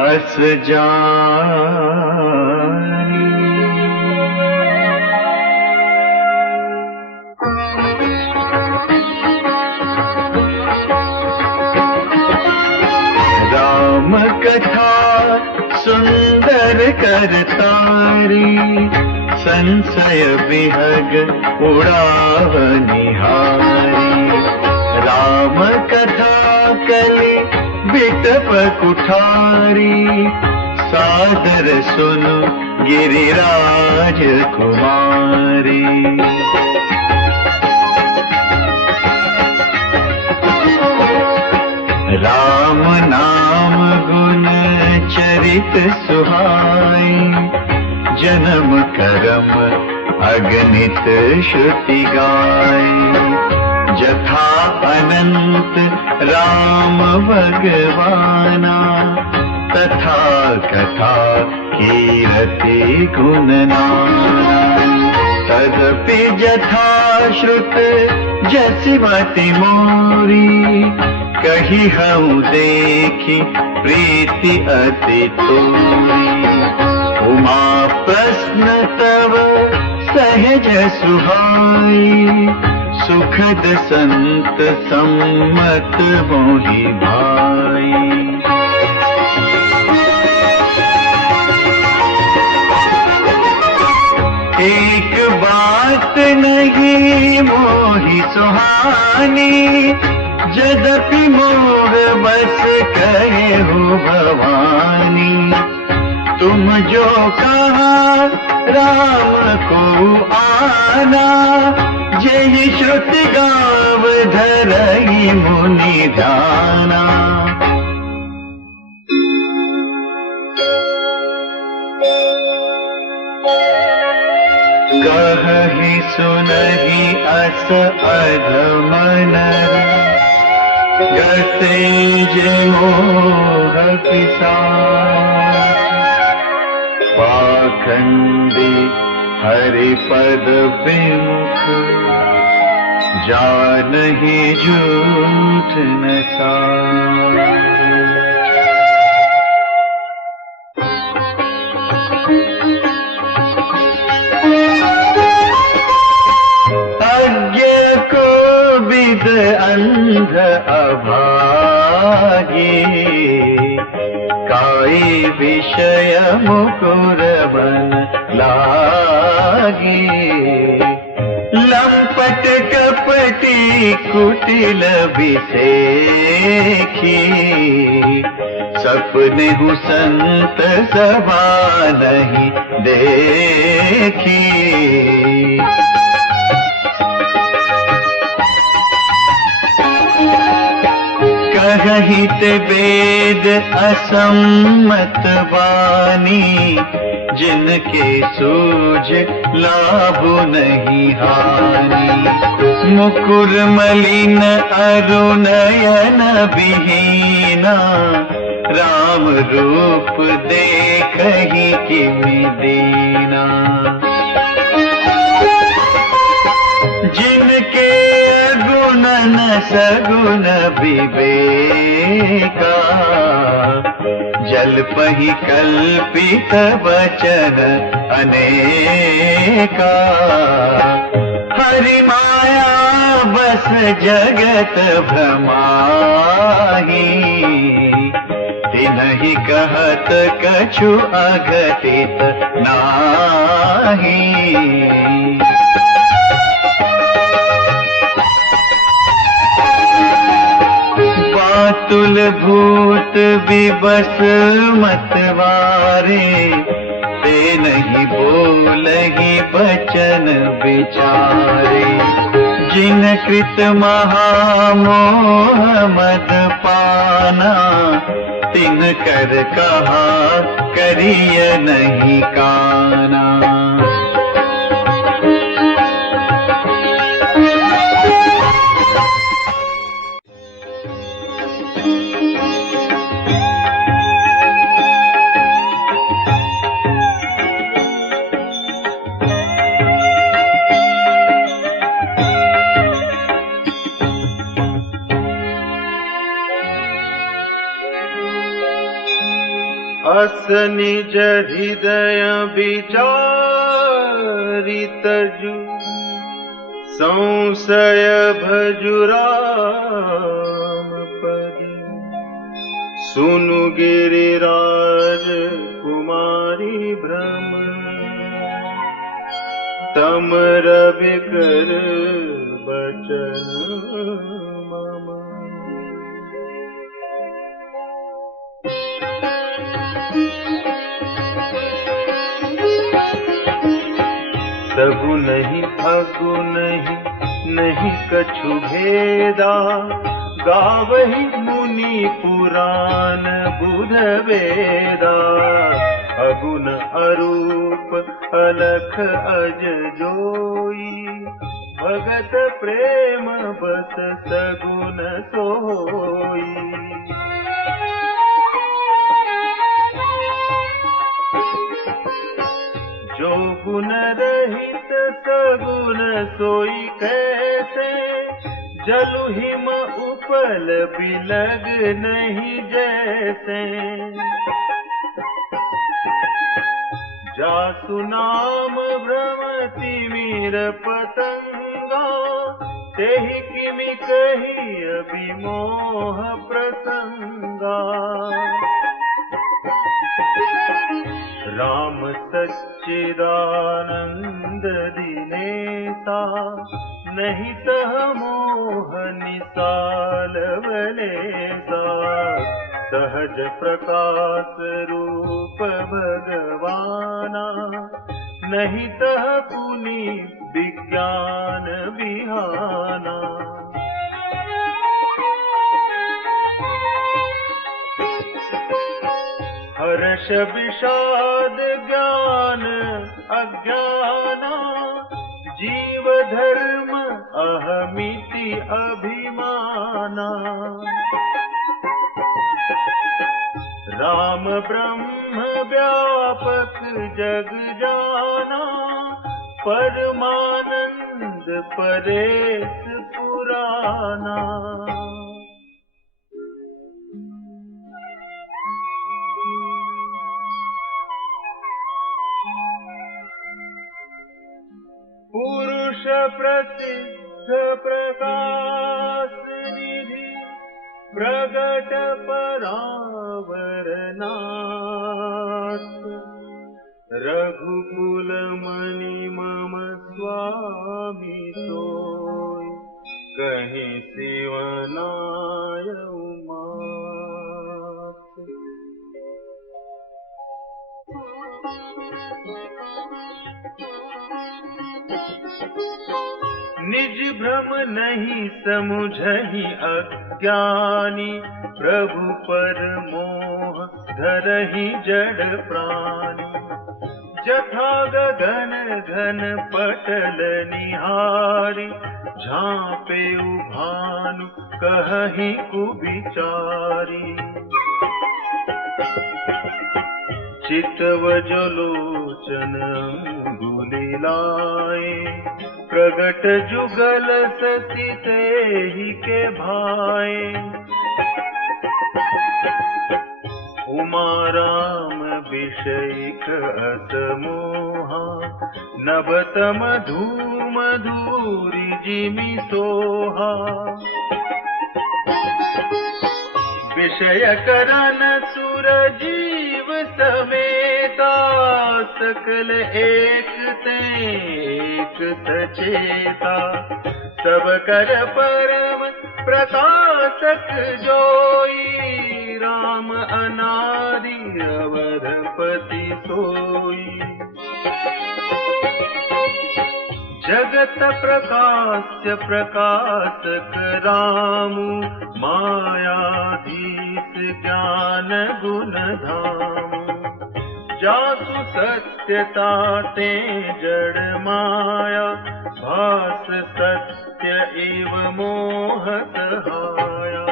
अस जानी। राम कथा सुंदर करतारी संशय विहग उड़ावनिहारी। राम कथा कलि बिटप कुठारी सादर सुनु गिरिराज कुमारी। राम नाम गुण चरित सुहाई जन्म करम अगणित श्रुति गाय। जथा अनंत राम भगवाना तथा कथा कीरति गुण नाना। तदपि जथा श्रुत जसिमति मोरी कही हम देखी प्रीति अति तोरी। उमा प्रश्न तव सहज सुहाई सुखद संत सम्मत मोहि भाई। एक बात नहीं मोहि सुहानी यद्यपि मोर बस कहे हो भवानी। तुम जो कहा राम को आना यही श्रुति गाव धरई मुनि ध्याना। कहि सुनहि अस अधमन गत तेज मोह पिशाच, पाखंडी हरिपद विमुख, जानहि झूठ न साच। अज्ञ को विद अंध अभागी, काई विषय मुकुर बन लागी। लंपट कपटी कुटिल बिसेखी, सपने हूँ संत सभा नहीं देखी। कहहित वेद असम्मत वाणी, जिनके सूझ लाभ नहीं हानि। मुकुर मलिन अरुणयन विहीना, राम रूप देखहि किमि दीना। जिनके गुण न सगुण विवेका, जल्पहि कल्पित वचन अनेका। हरि माया बस जगत भ्रमाहि, तिन्हि कहत कछु अघटित नाही। पातुल भूत विबस मतवारे, ते नहीं बोलहि बचन विचारे। जिन कृत महामोह मद पाना, तिन कर कहा करिय नहीं काना। अस निज हृदय विचारि तजु, संशय भजु राम पद। सुनु गिरिराज कुमारी भ्रम, तम रवि कर बचन मम। सगु नहीं अगु नहीं कछु भेदा, गावहि मुनि पुराण बुध वेदा। अगुन अरूप अलख अज जोई, भगत प्रेम बस सगुन सोई। जो गुण रहित सगुण सोई कैसे, जलु हिम उपल बिलग नहीं जैसे। जासु नाम भ्रमति मीर पतंगा, तेहि किमि कही अभिमोह प्रसंगा। राम सच्चिदानंद दिनेसा, नहीं तह मोह निसाल वलेसा। सहज प्रकाश रूप भगवाना, नहीं तह पुनि विज्ञान बिहाना। हर्ष विषाद ज्ञान अज्ञाना, जीव धर्म अहमिति अभिमाना। राम ब्रह्म व्यापक जग जाना, परमानंद परेश पुराना। पुरुष प्रसिद्ध प्रकाश निधि, प्रगट परावरनाथ। रघुकुल मणि मम स्वामी सोय, कहीं सिवनायउ मात। निज भ्रम नहीं समुझहि अज्ञानी, प्रभु पर मोह धरहि जड़ प्राणी। जथा गगन घन पटल निहारी, झांपे भानु कहहि कुबिचारी। चितव जलोचन अंगुली लाए, प्रगट जुगल सती तेहि के भाए। उमा राम विषयिक अस मोहा, नभत मधु मधुरी जिमि सोहा। विषय करन सुर जीव समेता, सकल एक ते एक सचेता। सब कर परम प्रकाशक जोई, राम अनादि अवधपति सोई। जगत प्रकाश्य प्रकाशक रामु, मायाधीश ज्ञान गुण धामु। जासु सत्यता ते जड़ माया, भास सत्य इव मोह सहाया।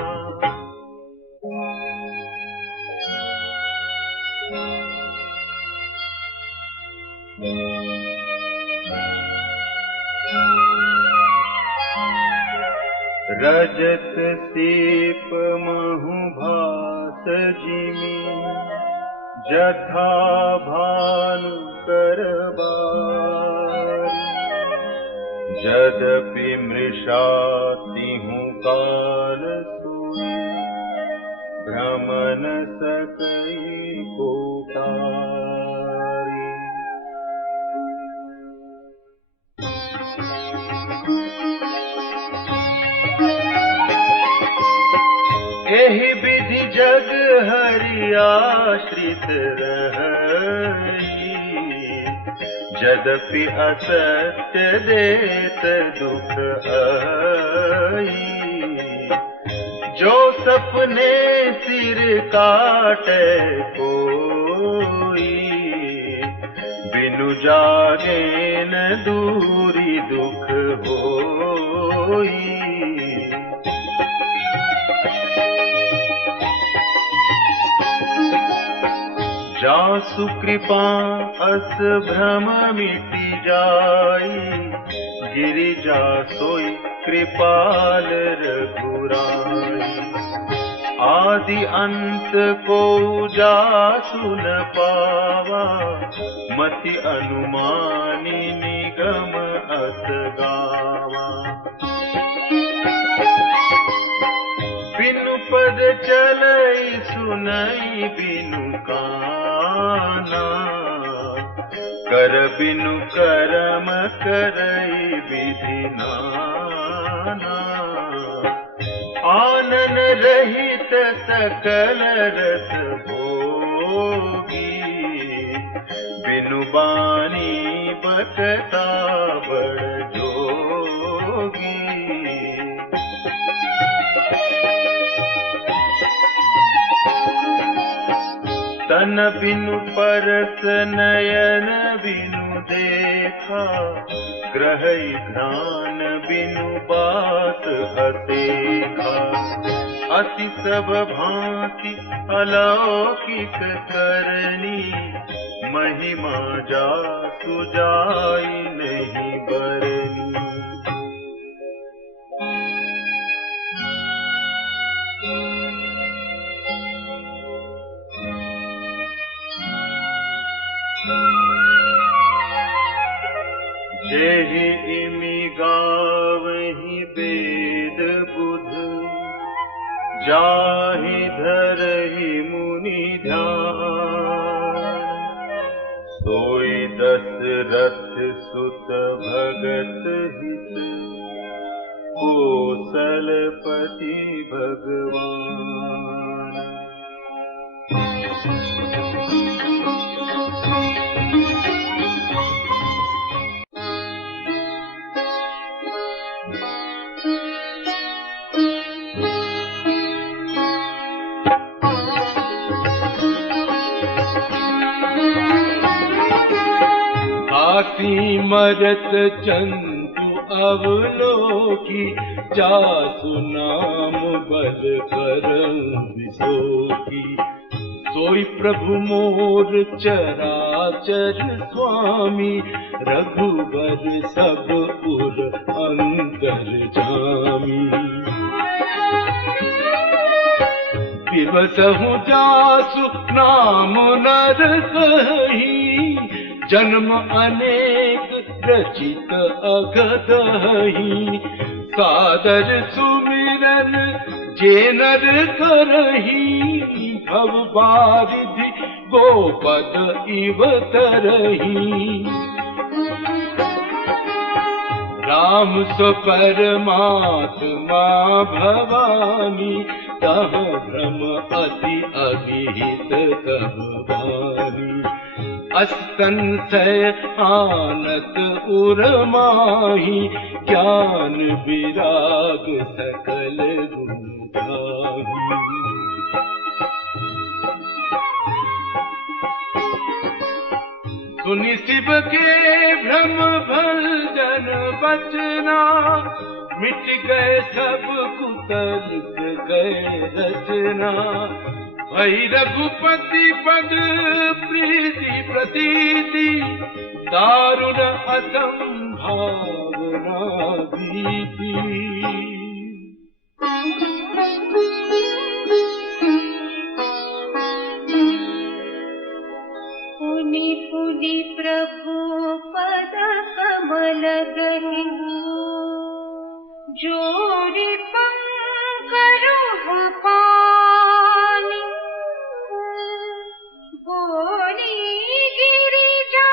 रजत सीप महु भास जिमि, जथा भानु करबारी। यद्यपि मृषा तिहु काल सोई, भ्रम न सकई को तारी। एहि विधि जग हरि आश्रित रहई, यद्यपि असत्य देत दुख आई। जो सपने सिर काटे कोई, बिनु जागे न दूरी दुख होई। जासु कृपा अस भ्रम मिटि जाई, गिरिजा सोई कृपाल रघुराई। आदि अंत को जासु न पावा, मति अनुमानी निगम अस गावा। बिनु पद चलई सुनई बिनु काना, कर बिनु करम करई विधि नाना। आनन रहित सकल रस भोगी, बिनु बानी बकता बड़ जोगी। तन बिनु परस नयन बिनु देखा, ग्रहई घ्राण बिनु बात अदेखा। दासी सब भांति अलौकिक करनी, महिमा जासु जाई नहीं बरनी। जेहि इमि गावहि वेद बुध, जाहि धरहि मुनि ध्यान। सोई दशरथ सुत भगत हित, कौशलपति भगवान। दासी मरत जंतु अवलोकी, जासु नाम बल करऊं विसोकी। सोई प्रभु मोर चराचर स्वामी, रघुबर सब उर अंतर जामी। दिवसहु जासु नाम नर कही, जन्म अनेक रचित अगदहि। सादर सुमिरन जे नर करही, भव बारिधि गोपद इव तरही। राम सो परमात्मा भवानी, तह भ्रम अति अभिहित तब वानी। असंशय आनत उर माही, ज्ञान विराग सकल गुण गाही। सुनि शिव के भ्रम भंजन बचना, मिट गए सब कुतर्क गए रचना। भई रघुपति पद प्रीति प्रतीति, दारुण असंभावना भीति। पुनि पुनि प्रभु पद कमल गहि, जोरि पंकरुह पानी। बोली गिरिजा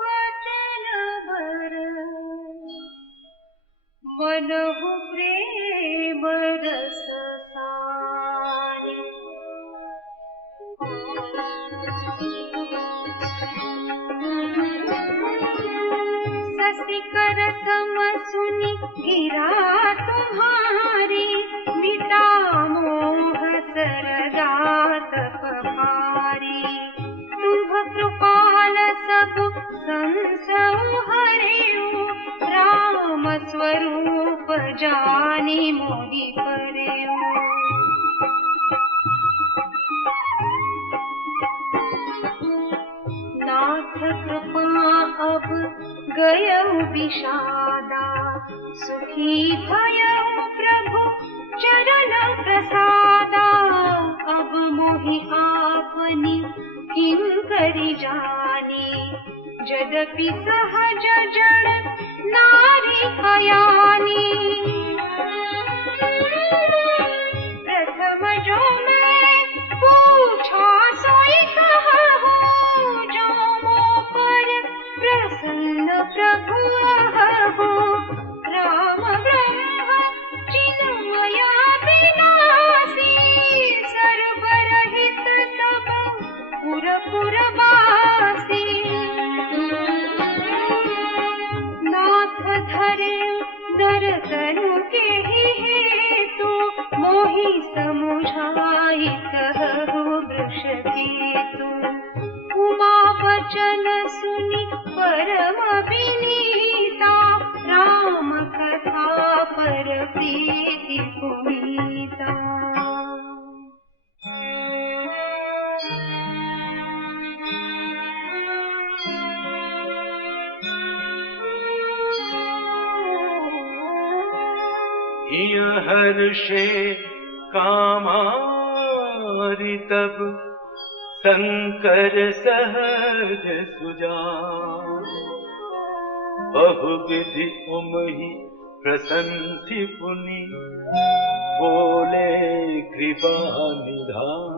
बचन बर, मनहु प्रेम रस सानी। ससिकर सम सुनि गिरा तुम्हारी, मिटा मोह सरदात पभारी। तुम कृपाल सब संसहु हरिऊ, राम स्वरूप जानि मोहि परिऊ। नाथ कृपा अब गयउ विषादा, सुखी भयउ प्रभु चरण प्रसादा। अब मोहि आपनि किंकरि जानी, यद्यपि सहज जड़ नारी कयानी। प्रथम जो मैं पूछा सोई कहूँ, जो मो पर प्रसन्न प्रभु अहु। राम ब्रह्म चिन्मया विनाशी, सर्वरहित सब पुर पुरवासी। नाथ धरे दर्शनु के हेतु, मोहि समुझाई कहु वृषकेतु। उमा वचन सुनि परम विनीता, राम कथा पर प्रीत अति पुनीता। हर्षे कामारि तब शंकर सहज सुजान, बहुविधि उमहि प्रशंसि पुनि बोले कृपा निधान।